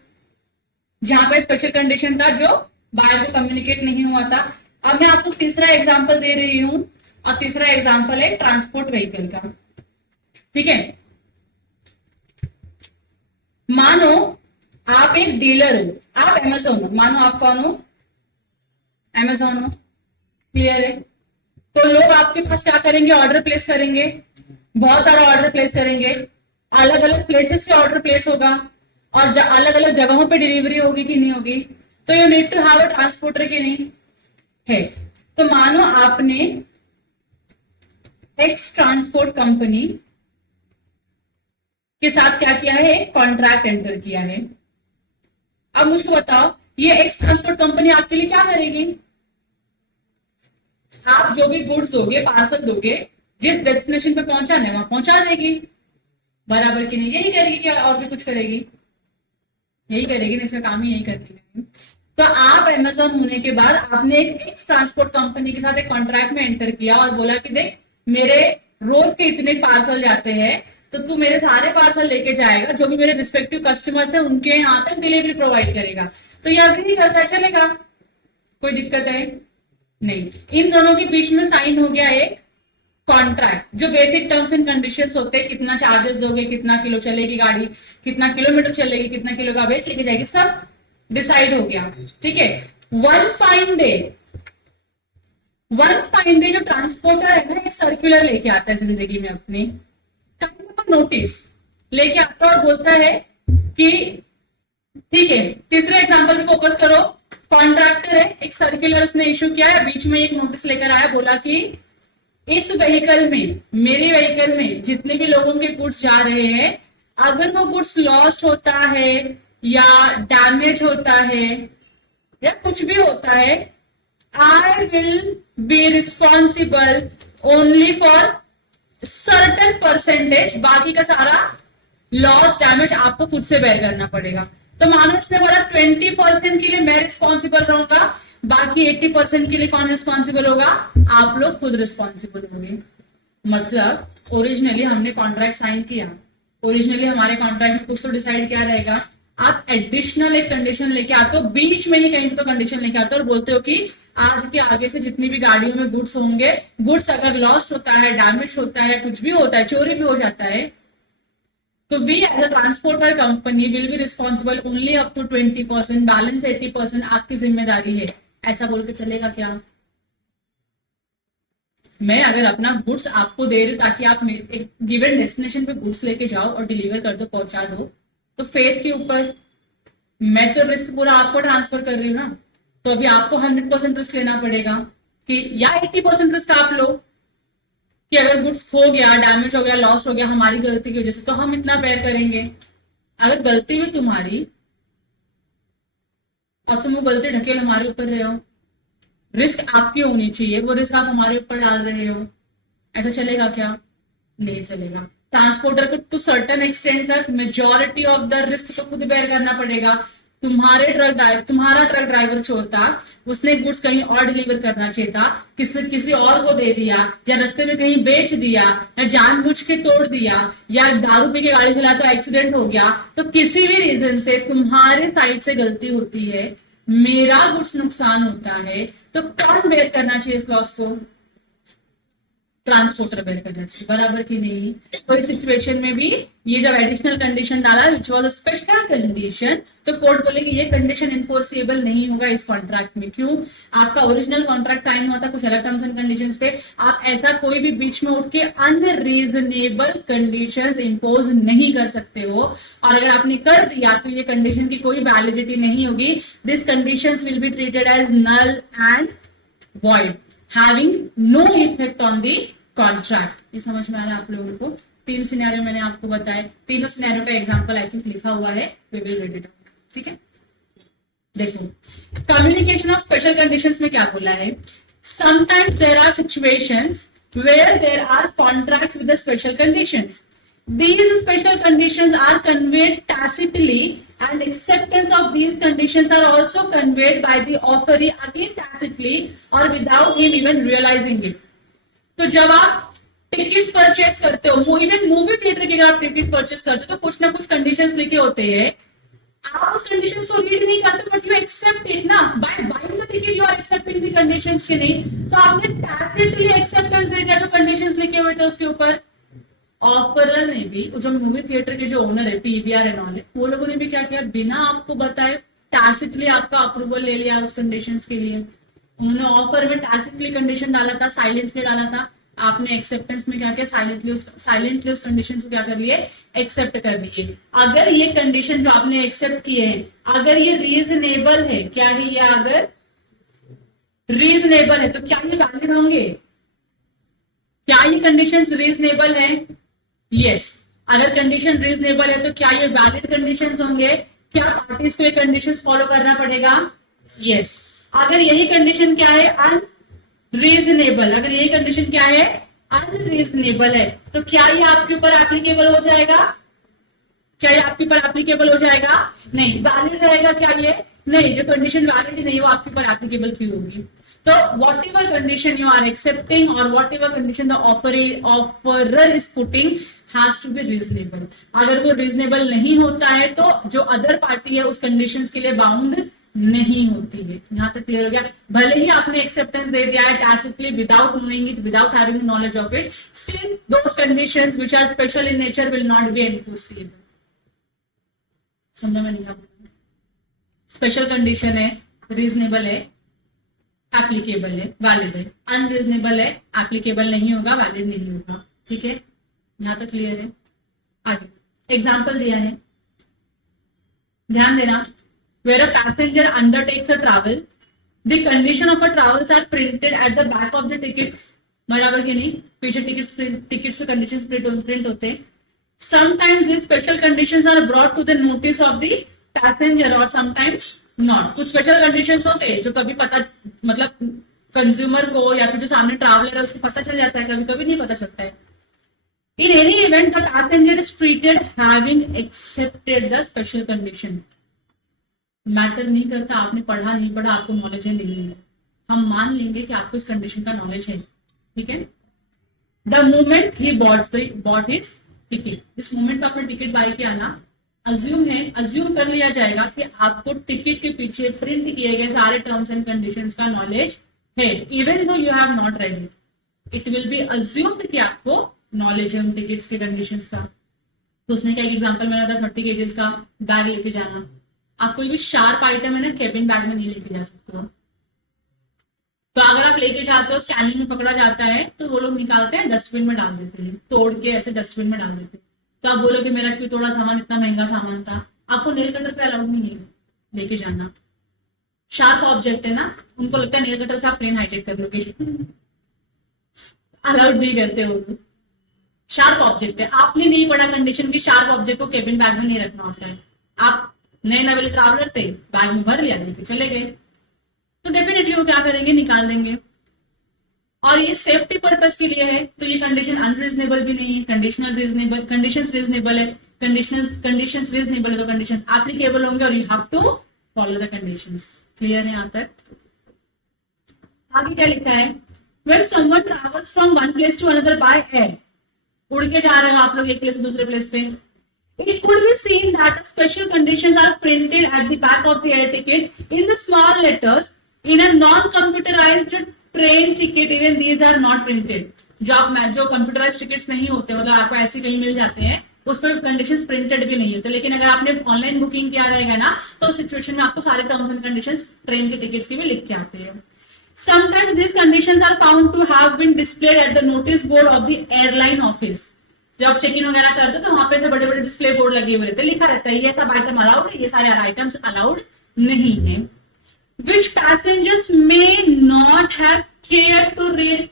जहां पे स्पेशल कंडीशन था जो बायर को कम्युनिकेट नहीं हुआ था। अब मैं आपको तीसरा एग्जांपल दे रही हूँ, और तीसरा एग्जांपल है ट्रांसपोर्ट व्हीकल का। ठीक है, मानो आप एक डीलर हो, आप अमेज़न हो, मानो आप कौन हो? अमेज़न हो, क्लियर है? तो लोग आपके पास क्या करेंगे? ऑर्डर प्लेस करेंगे, बहुत सारा ऑर्डर प्लेस करेंगे, अलग अलग प्लेसेस से ऑर्डर प्लेस होगा, और अलग अलग जगहों पे डिलीवरी होगी कि नहीं होगी? तो you need to have a transporter की नहीं है? तो मानो आपने एक्स ट्रांसपोर्ट कंपनी के साथ क्या किया है? एक कॉन्ट्रैक्ट एंटर किया है। अब मुझको बताओ, ये एक्स ट्रांसपोर्ट कंपनी आपके लिए क्या करेगी? आप जो भी गुड्स दोगे, पार्सल दोगे, जिस डेस्टिनेशन पे पहुंचाना है वहां पहुंचा देगी, बराबर की नहीं? यही करेगी क्या और भी कुछ करेगी? यही करेगी ना, इसका काम ही यही करने का। तो आप अमेज़न होने के बाद आपने एक एक्स ट्रांसपोर्ट कंपनी के साथ एक कॉन्ट्रैक्ट में एंटर किया और बोला कि देख मेरे रोज के इतने पार्सल जाते हैं, तो तू मेरे सारे पार्सल लेके जाएगा, जो भी मेरे रिस्पेक्टिव कस्टमर्स है उनके यहाँ तक डिलीवरी प्रोवाइड करेगा। तो ये अग्री करता है, चलेगा, कोई दिक्कत है नहीं। इन दोनों के बीच में साइन हो गया एक कॉन्ट्रैक्ट, जो बेसिक टर्म्स एंड कंडीशंस होते हैं, कितना चार्जेस दोगे, कितना किलो चलेगी गाड़ी, कितना किलोमीटर चलेगी, कितना किलो का वेट लेके जाएगी, सब डिसाइड हो गया। ठीक है, वन फाइन डे जो ट्रांसपोर्टर है ना, एक सर्कुलर लेके आता है जिंदगी में अपनी, नोटिस लेके आता है और बोलता है कि ठीक है, तीसरे एग्जांपल पे फोकस करो। कॉन्ट्रैक्टर है, एक सर्कुलर उसने इश्यू किया है, बीच में एक नोटिस लेकर आया, बोला कि इस व्हीकल में, मेरे व्हीकल में जितने भी लोगों के गुड्स जा रहे हैं, अगर वो गुड्स लॉस्ट होता है या डैमेज होता है या कुछ भी होता है, आई will be responsible only for certain percentage, बाकी का सारा लॉस डैमेज आपको खुद से बेयर करना पड़ेगा। तो मानो इसने बोला 20% के लिए मैं रिस्पॉन्सिबल रहूंगा, बाकी 80% के लिए कौन रिस्पॉन्सिबल होगा, आप लोग खुद रिस्पॉन्सिबल होंगे। मतलब ओरिजिनली हमने कॉन्ट्रैक्ट साइन किया, ओरिजिनली हमारे कॉन्ट्रैक्ट में कुछ तो डिसाइड किया रहेगा, आप एडिशनल एक कंडीशन लेके आते हो, बीच में ही कहीं से तो कंडीशन लेके आते हो और बोलते हो कि आज के आगे से जितनी भी गाड़ियों में गुड्स होंगे, गुड्स अगर लॉस्ट होता है, डैमेज होता है, कुछ भी होता है, चोरी भी हो जाता है, तो we as a transporter company will be responsible only up to 20%, balance 80% आपकी जिम्मेदारी है। ऐसा बोल के चलेगा क्या? मैं अगर अपना गुड्स आपको दे रही हूँ ताकि आप एक गिवन डेस्टिनेशन पे गुड्स लेके जाओ और डिलीवर कर दो, पहुंचा दो, तो फेथ के ऊपर मैं तो रिस्क पूरा आपको ट्रांसफर कर रही हूँ ना, तो अभी आपको 100% रिस्क लेना पड़ेगा कि या 80% रिस्क आप लो कि अगर गुड्स खो गया, डैमेज हो गया, लॉस्ट हो गया हमारी गलती की वजह से, तो हम इतना बेयर करेंगे। अगर गलती भी तुम्हारी और तुम वो गलती ढकेल हमारे ऊपर रहे हो, रिस्क आपकी होनी चाहिए, वो रिस्क आप हमारे ऊपर डाल रहे हो, ऐसा चलेगा क्या? नहीं चलेगा। ट्रांसपोर्टर को टू सर्टेन एक्सटेंट तक मेजॉरिटी ऑफ द रिस्क तो खुद बेयर करना पड़ेगा। तुम्हारा ट्रक ड्राइवर चोर था, उसने गुड्स कहीं और डिलीवर करना चाहिए था, किसी और को दे दिया, या रास्ते में कहीं बेच दिया, या जानबूझ के तोड़ दिया, या दारू पी के गाड़ी चला तो एक्सीडेंट हो गया, तो किसी भी रीजन से तुम्हारे साइड से गलती होती है, मेरा गुड्स नुकसान होता है, तो कौन बेयर करना चाहिए इस लॉस को? ट्रांसपोर्टर बेयर करना चाहिए, बराबर की नहीं? तो इस सिचुएशन में भी ये जब एडिशनल कंडीशन डाला which was a special condition, तो कोर्ट बोलेगी ये कंडीशन इन्फोर्सेबल नहीं होगा इस कॉन्ट्रैक्ट में। क्यों? आपका ओरिजिनल कॉन्ट्रैक्ट साइन हुआ था कुछ अलग टर्म्स एंड कंडीशंस पे, आप ऐसा कोई भी बीच में उठ के अनरीजनेबल कंडीशंस इंपोज नहीं कर सकते हो, और अगर आपने कर दिया तो ये कंडीशन की कोई वैलिडिटी नहीं होगी। This conditions will be treated as null and void, having no effect on the contract. ये समझ में आ रहा है आप लोगों को? 3 सिनेरियो मैंने आपको बताया, तीनों सिनेरियो का एग्जांपल आई थिंक लिखा हुआ है, we will read it out. ठीक है, देखो कम्युनिकेशन ऑफ स्पेशल कंडीशंस में क्या बोला है? Sometimes there are situations where there are contracts with the special conditions. These special conditions are conveyed tacitly, and acceptance of these conditions are also conveyed by the offeree again tacitly or without him even realizing it. तो जब आप tickets purchase करते हो, even movie theatre के आप ticket purchase करते हो, तो कुछ ना कुछ कंडीशंस लिखे होते हैं, आप उस कंडीशंस को रीड नहीं करते, बट यू एक्सेप्ट इट ना, by buying the ticket you are accepting the conditions के नहीं, तो आपने टैसिटली एक्सेप्टेंस दे दिया जो कंडीशंस लिखे हुए थे उसके ऊपर। ऑफरर ने भी, जो मूवी थिएटर के जो ओनर है, पीवीआर एंड ऑल, वो लोगों ने भी क्या किया, बिना आपको बताए टैसिटली आपका अप्रूवल ले लिया उस कंडीशंस के लिए। उन्होंने ऑफर में टैसिटली कंडीशन डाला था, साइलेंटली डाला था, आपने एक्सेप्टेंस में क्या किया, साइलेंटली उस कंडीशन को क्या कर लिए, एक्सेप्ट कर लिए। अगर ये कंडीशन जो आपने एक्सेप्ट किए हैं, अगर ये रीजनेबल है, क्या है ये, अगर रीजनेबल है तो क्या ये वैलिड होंगे? क्या ये कंडीशंस रीजनेबल है? यस। अगर कंडीशन रीजनेबल है तो क्या ये वैलिड कंडीशंस होंगे? क्या पार्टीज को ये कंडीशंस फॉलो करना पड़ेगा? यस। अगर यही कंडीशन क्या है, अनरीजनेबल, अगर यही कंडीशन क्या है, अनरीजनेबल है, तो क्या ये आपके ऊपर एप्लीकेबल हो जाएगा? क्या ये आपके ऊपर एप्लीकेबल हो जाएगा? नहीं। वैलिड रहेगा क्या ये? नहीं। जो कंडीशन वैलिड नहीं, वो आपके ऊपर एप्लीकेबल क्यों होगी? तो whatever condition you are accepting और whatever condition the offeror is putting has to be reasonable. अगर वो रीजनेबल नहीं होता है तो जो अदर पार्टी है उस कंडीशंस के लिए बाउंड नहीं होती है. यहां तक क्लियर हो गया. भले ही आपने एक्सेप्टेंस दे दिया है tacitly without knowing it, without having knowledge of it, still those conditions which are special in nature will not be enforceable. समझ में नहीं आता. स्पेशल कंडीशन है, रीजनेबल है, एप्लीकेबल है, वैलिड है. अनरीजनेबल है, एप्लीकेबल नहीं होगा, वैलिड नहीं होगा. ठीक है, यहां तक क्लियर है. आगे एग्जाम्पल दिया है, ध्यान देना. Where a passenger undertakes a travel, the condition of a travels are printed at the back of the tickets. बराबर की नहीं, पीछे टिकट्स पे कंडीशंस प्रिंट होते हैं. Sometimes these special conditions are brought to the notice of the passenger or sometimes not. कुछ special conditions होते हैं जो कभी पता, मतलब कंज्यूमर को या फिर जो सामने ट्रैवलर है उसको पता चल जाता है, कभी कभी नहीं पता चलता है. In any event, the passenger is treated having accepted the special condition. Matter नहीं करता आपने पढ़ा नहीं पढ़ा, आपको नॉलेज है नहीं है, हम मान लेंगे कि आपको इस कंडीशन का नॉलेज है. ठीक है. The moment he bought his ticket, इस मोमेंट पर आपने टिकट बाय किया ना, अज्यूम कर लिया जाएगा कि आपको टिकट के पीछे प्रिंट किए गए सारे टर्म्स एंड कंडीशंस का नॉलेज है. Even though you have not read it will B assumed कि आपको नॉलेज है उन टिकट्स के कंडीशंस का. तो उसमें क्या एक एग्जांपल मैंने था 30 kg का बैग लेके जाना. आप कोई भी शार्प आइटम है ना केबिन बैग में नहीं लेके जा सकते हो. तो अगर आप लेके जाते हो, स्कैनिंग में पकड़ा जाता है तो वो लोग निकालते हैं, डस्टबिन में डाल देते हैं, तोड़ के ऐसे डस्टबिन में डाल देते हैं. तो आप बोलो कि मेरा क्यों तोड़ा सामान, इतना महंगा सामान था. आपको नेल कटर पे अलाउड नहीं है लेके जाना. शार्प ऑब्जेक्ट है ना, उनको लगता है नेल कटर से आप प्लेन हाईजेक कर लोगे, अलाउड नहीं करते वो. शार्प ऑब्जेक्ट है, आपने नहीं पढ़ा कंडीशन की शार्प ऑब्जेक्ट को केबिन बैग में नहीं रखना होता है. आप नए नवेले ट्रैवलर थे, बैग में भर लिया, लेके चले गए, तो डेफिनेटली वो क्या करेंगे, निकाल देंगे. और ये सेफ्टी पर्पस के लिए है, तो ये कंडीशन अनरीजनेबल भी नहीं है, कंडीशनल रीजनेबल, कंडीशंस रीजनेबल है, कंडीशंस रीजनेबल है, तो कंडीशंस एप्लीकेबल होंगे और you have to follow the conditions. Clear है यहां तक. आगे क्या लिखा है, when someone travels from one place to another by air, उड़ के जा रहे हो आप लोग एक प्लेस से दूसरे प्लेस पे. It could be seen that special conditions are printed at the back of the air ticket in the small letters. In a non-computerized train ticket, even these are not printed. जो computerise tickets नहीं होते, मतलब आपको ऐसे कहीं मिल जाते हैं, उस पर कंडीशंस प्रिंटेड भी नहीं होते. लेकिन अगर आपने ऑनलाइन बुकिंग किया रहेगा ना, तो उस सिचुएशन में आपको सारे टर्म्स एंड कंडीशंस ट्रेन के टिकट्स के भी लिख के आते हैं. Sometimes these conditions are found to have been displayed at the notice board of the airline office. जब चेक इन वगैरह करते तो वहां पे से बड़े बड़े डिस्प्ले बोर्ड लगे हुए रहते, लिखा रहता है ये सब आइटम अलाउड है, ये सारे आइटम्स अलाउड नहीं है. Which passengers may not have care to read.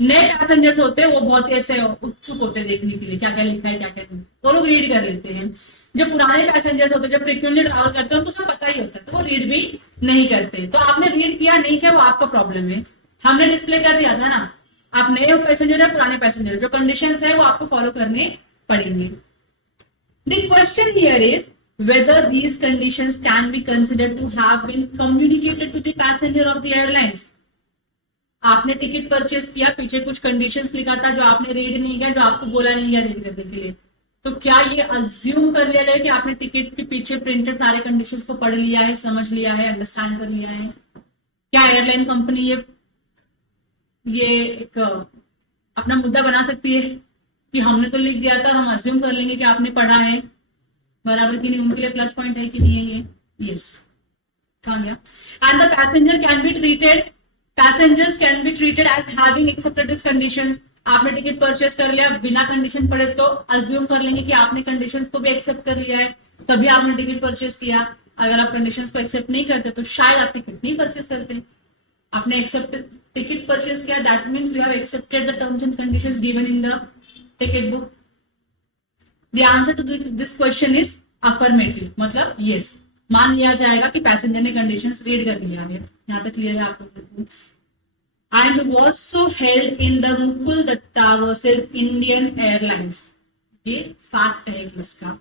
नए पैसेंजर्स होते हैं वो बहुत ही ऐसे उत्सुक होते हैं देखने के लिए क्या क्या लिखा है क्या क्या नहीं, वो लोग रीड कर लेते हैं. जो पुराने पैसेंजर्स होते हैं, जो फ्रिक्वेंटली ट्रैवल करते हैं, उनको सब पता ही होता है, तो वो रीड भी नहीं करते. तो आपने रीड किया नहीं किया वो आपका प्रॉब्लम है, हमने डिस्प्ले कर दिया था ना. आप नए पैसेंजर है पुराने पैसेंजर, जो कंडीशंस है वो आपको फॉलो करने पड़ेंगे. The question here is whether these conditions can be considered to have been communicated to the passenger of the airlines. आपने टिकट परचेस किया, पीछे कुछ कंडीशंस लिखा था जो आपने रीड नहीं किया, जो आपको बोला नहीं गया रीड करने के लिए, तो क्या ये अज्यूम कर लिया जाए कि आपने टिकट के पीछे प्रिंटेड सारे कंडीशंस को पढ़ लिया है, समझ लिया है, अंडरस्टैंड कर लिया है? क्या एयरलाइन कंपनी ये एक अपना मुद्दा बना सकती है कि हमने तो लिख दिया था, हम अज्यूम कर लेंगे कि आपने पढ़ा है? बराबर की नहीं, उनके लिए प्लस पॉइंट है कि नहीं है ये? यस. कहा गया. And the passenger can be treated, passengers can be treated as having accepted this conditions. आपने टिकट परचेस कर लिया, बिना कंडीशन पढ़े तो अज्यूम कर लेंगे कि आपने कंडीशंस को भी एक्सेप्ट कर लिया है, तभी आपने टिकट परचेस किया. अगर आप कंडीशंस को एक्सेप्ट नहीं करते तो शायद आप टिकट नहीं परचेस करते. आपने एक्सेप्ट टिकट परचेस किया, that means you have accepted the terms and conditions given in the ticket book. The answer to this question is affirmative, मतलब यस, मान लिया जाएगा कि पैसेंजर ने कंडीशंस रीड कर लिया है. यहां तक क्लियर है आप लोगों को? And was so held in the Mukul Datta versus Indian Airlines. ये फैक्ट है इसका.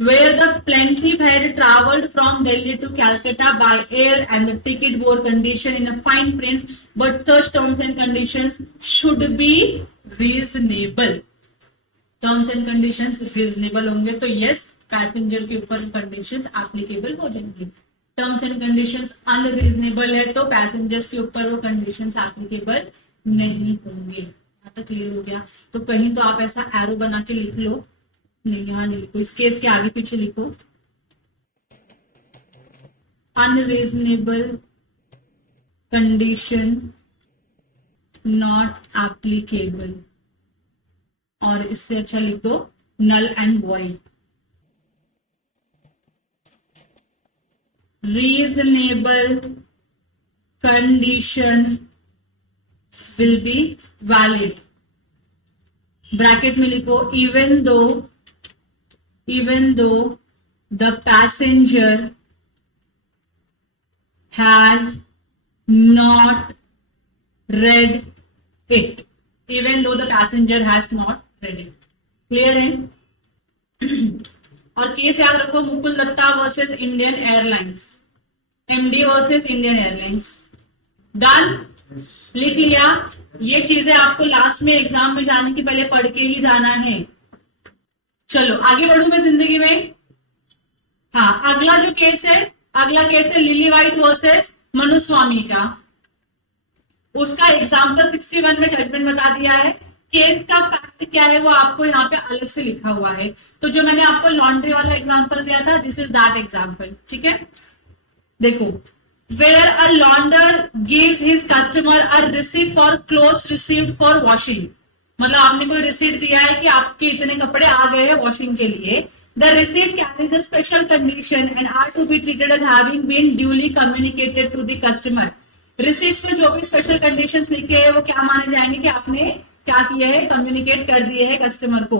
where the plaintiff had traveled from Delhi to Calcutta by air and the ticket bore condition in a fine print, but such terms and conditions should be reasonable. Terms and conditions reasonable होंगे तो yes passenger के ऊपर conditions applicable हो जाएंगी. Terms and conditions unreasonable है तो passengers के ऊपर वो कंडीशंस एप्लीकेबल नहीं होंगे. यहाँ तक क्लियर हो गया. तो कहीं तो आप ऐसा एरो बना के लिख लो, नहीं यहाँ नहीं लिखो, इस केस के आगे पीछे लिखो अनरीजनेबल कंडीशन नॉट एप्लीकेबल, और इससे अच्छा लिख दो null and void. Reasonable condition will be valid. Bracket में लिखो even though the passenger has not read it. Even though the passenger has not read it. Clear है. और केस याद रखो Mukul Dutta versus Indian Airlines, MD versus Indian Airlines. Done. लिख लिया. ये चीजें आपको लास्ट में एग्जाम में जाने के पहले पढ़ के ही जाना है. चलो आगे बढ़ू मैं जिंदगी में. हाँ, अगला जो केस है, अगला केस है लिली वाइट वर्सेस मनुस्वामी का. उसका एग्जाम्पल 61 में जजमेंट बता दिया है. केस का फैक्ट क्या है वो आपको यहाँ पे अलग से लिखा हुआ है. तो जो मैंने आपको लॉन्ड्री वाला एग्जाम्पल दिया था, दिस इज दैट एग्जाम्पल. ठीक है, देखो. Where a launder gives his customer a receipt for clothes received for washing. मतलब आपने कोई रिसीट दिया है कि आपके इतने कपड़े आ गए हैं वॉशिंग के लिए. The receipt carries a special condition and are to be treated as having been duly communicated to the customer. Receipts में जो भी स्पेशल कंडीशंस लिखे हैं वो क्या माने जाएंगे कि आपने क्या किए हैं, कम्युनिकेट कर दिए हैं कस्टमर को.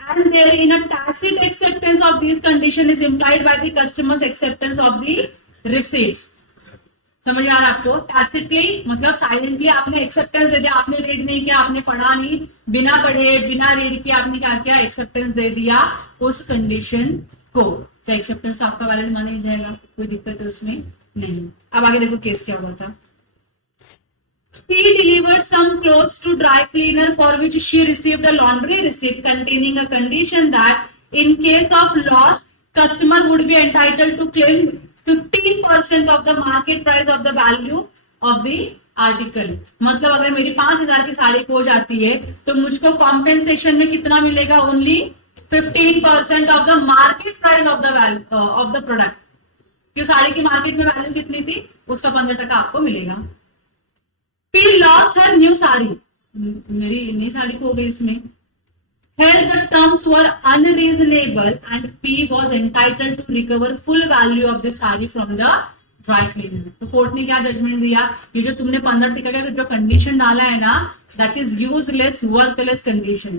And therein a tacit acceptance of this condition is implied by the customer's acceptance of the receipts. समझ आ रहा है आपको. टैसिटली मतलब साइलेंटली आपने एक्सेप्टेंस दे दिया, आपने रीड नहीं किया, आपने पढ़ा नहीं, बिना पढ़े बिना रीड किया आपने क्या किया, एक्सेप्टेंस दे दिया उस कंडीशन को. तो एक्सेप्टेंस तो आपका वैलिड माना ही जाएगा, कोई दिक्कत है उसमें नहीं. अब आगे देखो केस क्या हुआ था. He delivered some clothes to dry cleaner for which she received a laundry receipt containing a condition that in case of loss, customer would be entitled to claim 15% of the market price of the value of the article. मतलब अगर मेरी 5,000 की साड़ी खो जाती है तो मुझको compensation में कितना मिलेगा, only 15% of the market price of the product. क्यों साड़ी की मार्केट में वैल्यू कितनी थी, उसका 15% आपको मिलेगा. P lost her new sari, मेरी नई साड़ी खो गई इसमें. Held the terms were unreasonable and P was entitled to recover full value of the sari from the dry cleaner. तो कोर्ट ने क्या जजमेंट दिया, ये जो तुमने 15% का जो कंडीशन डाला है ना, that is useless worthless condition,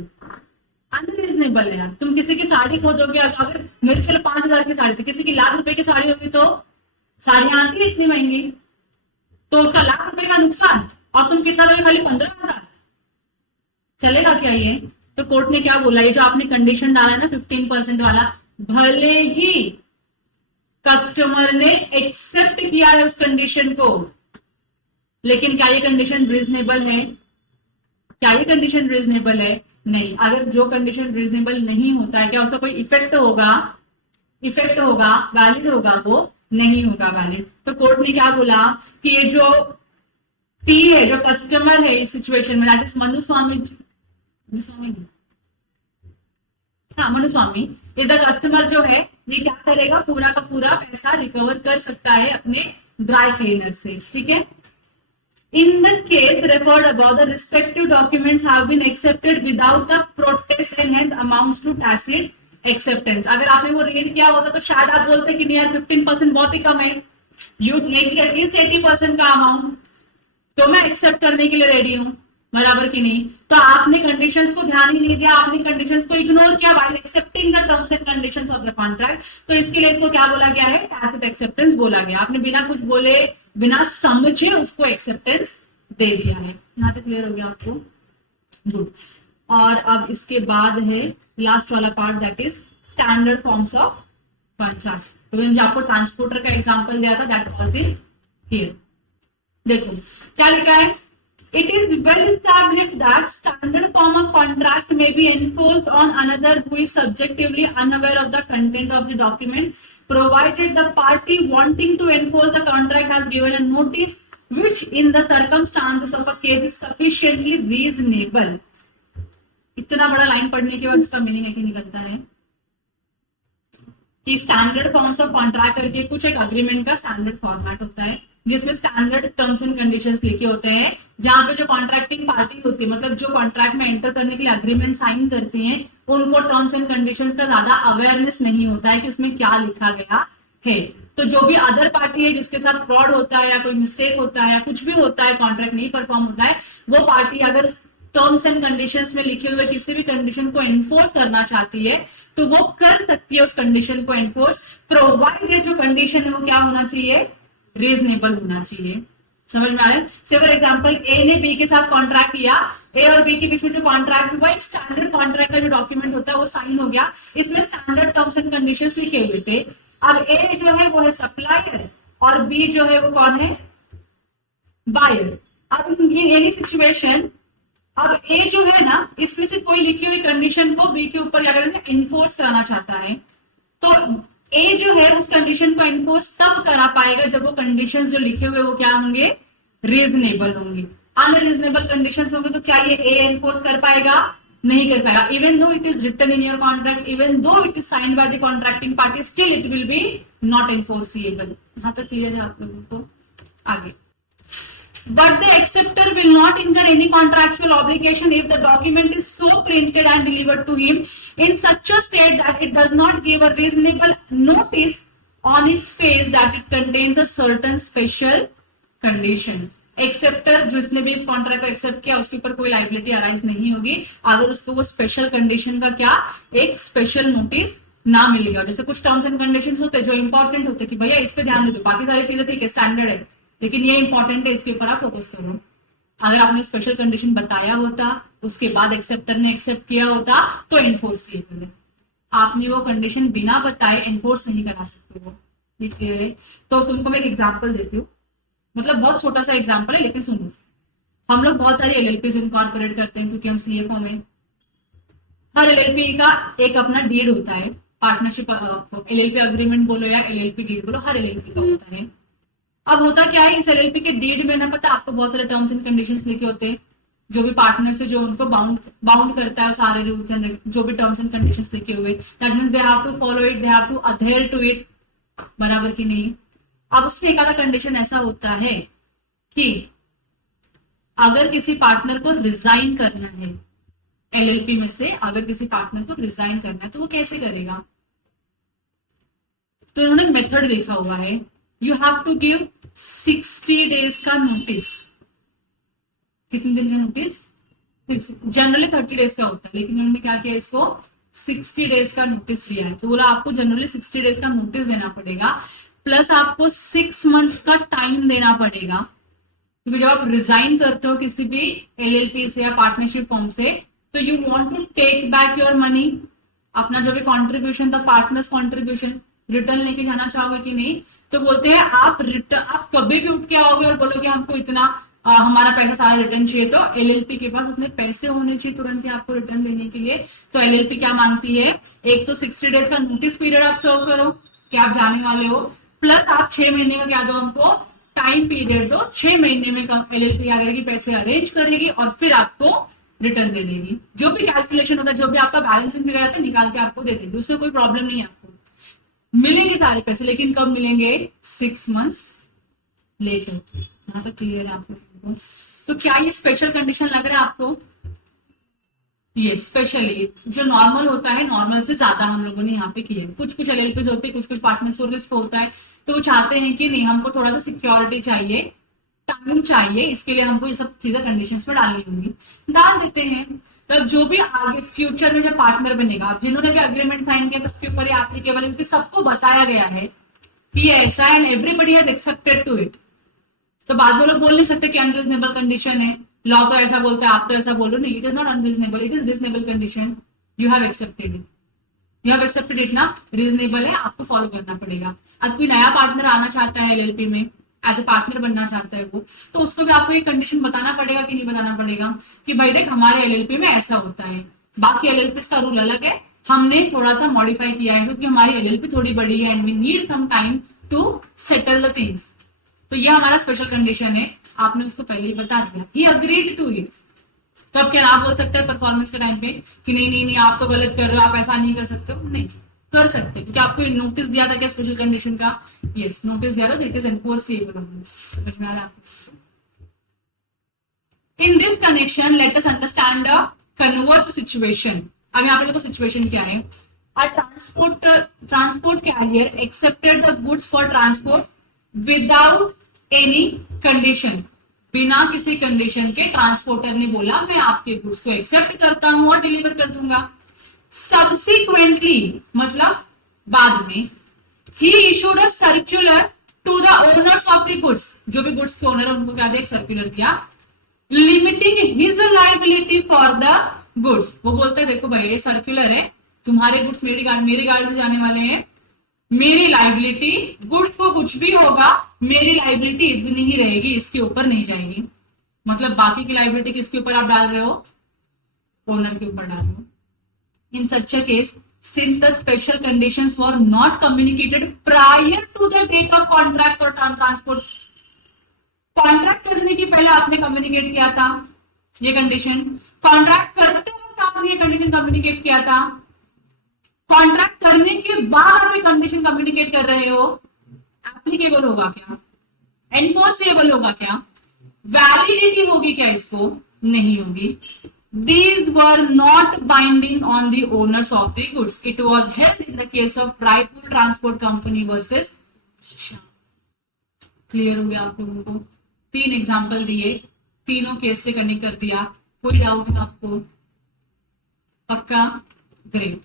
unreasonable है यार. तुम किसी की साड़ी खोदोगे, अगर मेरे चलो 5,000 की साड़ी थी, किसी की लाख रुपए की साड़ी होगी तो साड़ियां आती है इतनी महंगी, तो उसका लाख रुपए का नुकसान, और तुम कितना दोगे, खाली 15,000. चलेगा क्या ये. तो कोर्ट ने क्या बोला, ये जो आपने कंडीशन डाला है ना 15% वाला, भले ही कस्टमर ने एक्सेप्ट किया है उस कंडीशन को, लेकिन क्या ये कंडीशन रीजनेबल है, क्या ये कंडीशन रीजनेबल है, नहीं. अगर जो कंडीशन रीजनेबल नहीं होता है, क्या उसका कोई इफेक्ट होगा, वैलिड होगा, वो नहीं होगा वैलिड. तो कोर्ट ने क्या बोला कि ये जो पी है, जो कस्टमर है इस सिचुएशन में, that is Manuswamy is the customer, जो है ये क्या करेगा, पूरा का पूरा पैसा रिकवर कर सकता है अपने ड्राई क्लीनर से. ठीक है. In the case referred above, the respective documents have been accepted without the protest and hence amounts to tacit acceptance. अगर आपने वो रीड किया होता तो शायद आप बोलते कि नहीं यार 15% बहुत ही कम है, यू टेक एटलीस्ट 80% का अमाउंट, तो मैं एक्सेप्ट करने के लिए रेडी हूं, बराबर की नहीं. तो आपने कंडीशंस को ध्यान ही नहीं दिया, आपने कंडीशंस को इग्नोर किया while accepting the terms and conditions of the contract. तो इसके लिए इसको क्या बोला गया है, टैसिट एक्सेप्टेंस बोला गया. आपने बिना कुछ बोले, बिना समझे उसको एक्सेप्टेंस दे दिया है. यहाँ तक क्लियर हो गया आपको, गुड. और अब इसके बाद है लास्ट वाला part, that is standard forms of contract. तो मैंने जो आपको ट्रांसपोर्टर का एग्जांपल दिया था, दैट फॉल्स इन हियर। देखो क्या लिखा है, it is well established that standard form of contract may be enforced on another who is subjectively unaware of the content of the document, provided the party wanting to enforce the contract has given a notice which in the circumstances of a case is sufficiently reasonable। इतना बड़ा line पढ़ने के बाद इसका meaning एक ही निकलता है कि स्टैंडर्ड फॉर्म्स ऑफ कॉन्ट्रैक्ट करके कुछ एक अग्रीमेंट का स्टैंडर्ड फॉर्मेट होता है जिसमें स्टैंडर्ड टर्म्स एंड कंडीशंस लिखे होते हैं, जहां पे जो कॉन्ट्रैक्टिंग पार्टी होती है, मतलब जो कॉन्ट्रैक्ट में एंटर करने के लिए अग्रीमेंट साइन करती हैं, उनको टर्म्स एंड कंडीशंस का ज्यादा अवेयरनेस नहीं होता है कि उसमें क्या लिखा गया है। तो जो भी अदर पार्टी है जिसके साथ फ्रॉड होता है या कोई मिस्टेक होता है या कुछ भी होता है, कॉन्ट्रैक्ट नहीं परफॉर्म होता है, वो पार्टी अगर टर्म्स एंड कंडीशंस में लिखे हुए किसी भी कंडीशन को एनफोर्स करना चाहती है तो वो कर सकती है उस कंडीशन को एनफोर्स, प्रोवाइडेड जो कंडीशन है वो क्या होना चाहिए, रीजनेबल होना चाहिए। समझ में आ रहा है? से फॉर एग्जांपल ए ने बी के साथ कॉन्ट्रैक्ट किया, ए और बी के बीच में जो कॉन्ट्रैक्ट हुआ, एक स्टैंडर्ड कॉन्ट्रैक्ट का जो डॉक्यूमेंट होता है वो साइन हो गया, इसमें स्टैंडर्ड टर्म्स एंड कंडीशंस लिखे हुए थे। अब ए जो है वो है सप्लायर और बी जो है वो कौन है, बायर। अब इन एनी सिचुएशन, अब ए जो है ना, इसमें से कोई लिखी हुई कंडीशन को बी के ऊपर क्या करना है, इन्फोर्स कराना चाहता है, तो ए जो है उस कंडीशन को इन्फोर्स तब करा पाएगा जब वो कंडीशंस जो लिखे हुए वो क्या होंगे, रीजनेबल होंगे। अनरीजनेबल कंडीशंस होंगे तो क्या ये ए एनफोर्स कर पाएगा, नहीं कर पाएगा। Even though it is written in your contract, even though it is signed by the contracting party, still it will be not enforceable. यहां तक क्लियर है आप लोगों को? आगे, but the acceptor will not incur any contractual obligation if the document is so printed and delivered to him in such a state that it does not give a reasonable notice on its face that it contains a certain special condition। Acceptor जिसने भी इस contract को accept किया उसके ऊपर कोई liability arise नहीं होगी अगर उसको वो स्पेशल कंडीशन का क्या, एक स्पेशल नोटिस ना मिलेगा। जैसे कुछ टर्म्स एंड कंडीशंस होते हैं जो इंपॉर्टेंट होते हैं कि भैया इस पे ध्यान दे दो, बाकी सारी चीजें ठीक है स्टैंडर्ड है लेकिन ये इंपॉर्टेंट है, इसके ऊपर आप फोकस करो। अगर आपने स्पेशल कंडीशन बताया होता, उसके बाद एक्सेप्टर ने एक्सेप्ट किया होता तो एनफोर्सिएबल है। आपने वो कंडीशन बिना बताए एनफोर्स नहीं करा सकते हो, ठीक है? तो तुमको मैं एक एग्जांपल देती हूँ, मतलब बहुत छोटा सा एग्जांपल है लेकिन सुनो। हम लोग बहुत सारे एलएलपीज इनकॉर्पोरेट करते हैं क्योंकि हम सीएफओ में, हर एलएलपी का एक अपना डीड होता है, पार्टनरशिप एलएलपी अग्रीमेंट बोलो या एलएलपी डीड बोलो, हर एलएलपी का होता है। अब होता क्या है, इस एलएलपी के डीड में ना पता आपको बहुत सारे टर्म्स एंड कंडीशंस लिखे होते हैं, जो भी पार्टनर से जो उनको बाउंड करता है, सारे रूल्स एंड जो भी टर्म्स एंड कंडीशंस लिखे हुए, that means they have to follow it, they have to adhere to it, बराबर की नहीं। अब उसमें एक आधा कंडीशन ऐसा होता है कि अगर किसी पार्टनर को रिजाइन करना है, एलएलपी में से अगर किसी पार्टनर को रिजाइन करना है तो वो कैसे करेगा, तो उन्होंने मेथड लिखा हुआ है, you have to give 60 days का नोटिस। कितने दिन का नोटिस? जनरली 30 डेज का होता है, लेकिन उन्होंने क्या किया, इसको 60 डेज का नोटिस दिया है। तो बोला आपको जनरली 60 डेज का नोटिस देना पड़ेगा, प्लस आपको 6 मंथ का टाइम देना पड़ेगा, क्योंकि जब आप रिजाइन करते हो किसी भी एलएलपी से या पार्टनरशिप फॉर्म से, तो you want to take back your money, अपना जो भी कॉन्ट्रीब्यूशन था, पार्टनर्स कॉन्ट्रीब्यूशन, रिटर्न लेके जाना चाहोगे कि नहीं? तो बोलते हैं आप कभी भी उठ के आओगे और बोलोगे हमको इतना हमारा पैसा सारा रिटर्न चाहिए, तो एलएलपी के पास उतने पैसे होने चाहिए तुरंत ही आपको रिटर्न देने के लिए। तो एलएलपी क्या मांगती है, एक तो 60 डेज का नोटिस पीरियड आप सर्व करो कि आप जाने वाले हो, प्लस आप 6 महीने का क्या दो, हमको टाइम पीरियड दो, 6 महीने में एलएलपी क्या करेगी, पैसे अरेंज करेगी और फिर आपको रिटर्न दे देगी। जो भी कैलकुलेशन होता है, जो भी आपका बैलेंसिंग फिगर आता है, निकाल के आपको दे देगी, उसमें कोई प्रॉब्लम नहीं है, आपको मिलेंगे सारे पैसे, लेकिन कब मिलेंगे, 6 मंथ्स लेटर। यहाँ तक क्लियर है आप लोगों को? तो क्या ये स्पेशल कंडीशन लग रहा है आपको? ये स्पेशली जो नॉर्मल होता है, नॉर्मल से ज्यादा हम लोगों ने यहाँ पे किया है। कुछ कुछ एलएलपीज होते हैं, कुछ कुछ पार्टनर्स को रिस्क होता है, तो वो चाहते हैं कि नहीं हमको थोड़ा सा सिक्योरिटी चाहिए, टाइम चाहिए, इसके लिए हमको ये सब चीजें कंडीशंस में डालनी होंगी, डाल देते हैं। तब जो भी आगे फ्यूचर में जब पार्टनर बनेगा, अब जिन्होंने भी एग्रीमेंट साइन किया सबके ऊपर ये एप्लीकेबल है, क्योंकि सबको बताया गया है कि ये ऐसा है and everybody has accepted to it. तो बाद में लोग बोल नहीं सकते कि अनरीजनेबल कंडीशन है, लॉ तो ऐसा बोलता है, आप तो ऐसा बोल रहे हो, नहीं, it is not unreasonable, it is reasonable condition, you have accepted it. You have accepted it ना, रीजनेबल है, आपको फॉलो करना पड़ेगा। अब कोई नया पार्टनर आना चाहता है एलएलपी में, एज ए पार्टनर बनना चाहता है वो, तो उसको भी आपको एक कंडीशन बताना पड़ेगा कि नहीं बताना पड़ेगा कि भाई देख हमारे एलएलपी में ऐसा होता है, बाकी एलएलपी का रूल अलग है, हमने थोड़ा सा मॉडिफाई किया है क्योंकि हमारी एलएलपी थोड़ी बड़ी है and we need some time to settle the things. तो ये हमारा स्पेशल कंडीशन है, आपने उसको पहले ही बता दिया, ही अग्रीड टू इट। तो अब क्या आप बोल सकते हैं परफॉर्मेंस के टाइम पे कि नहीं नहीं नहीं आप तो गलत कर रहे हो, आप ऐसा नहीं कर सकते हो, नहीं कर सकते, क्योंकि आपको नोटिस दिया था क्या स्पेशल कंडीशन का, यस नोटिस दिया था, इट इज एनफोर्सेबल। समझ में आ रहा है? In this connection let us understand the converse situation. अब यहाँ पे देखो सिचुएशन क्या है, a transport carrier accepted the goods for transport without any condition. बिना किसी कंडीशन के ट्रांसपोर्टर ने बोला मैं आपके गुड्स को एक्सेप्ट करता हूं और डिलीवर कर दूंगा। सब्सिक्वेंटली मतलब बाद में, he issued a circular to the owners of the goods, जो भी गुड्स के ओनर है उनको क्या दिया, सर्क्यूलर दिया, limiting his liability for the goods. वो बोलता है देखो भाई ये सर्क्यूलर है, तुम्हारे गुड्स मेरी गाड़ी से जाने वाले हैं, मेरी लाइबिलिटी, गुड्स को कुछ भी होगा मेरी लाइबिलिटी इतनी ही रहेगी, इसके ऊपर नहीं जाएगी। मतलब बाकी की लाइबिलिटी किसके ऊपर आप डाल रहे हो, ओनर के ऊपर डाल रहे हो। In such a case since the special conditions were not communicated prior to the date of contract और ट्रांसपोर्ट, कॉन्ट्रैक्ट करने के पहले आपने कम्युनिकेट किया था ये कंडीशन, कॉन्ट्रैक्ट करते वक्त आपने ये कंडीशन कम्युनिकेट किया था, कॉन्ट्रैक्ट करने के बाद आप कंडीशन कम्युनिकेट कर रहे हो, एप्लीकेबल होगा क्या, एनफोर्सेबल होगा क्या, वैलिडिटी होगी क्या, इसको नहीं होगी। These were not binding on the owners of the goods. It was held in the case of Raipur Transport Company versus clear हो गया आप लोगों को? 3 एग्जाम्पल दिए, तीनों केस से कनेक्ट कर दिया, कोई डाउट है आपको? पक्का? ग्रेट।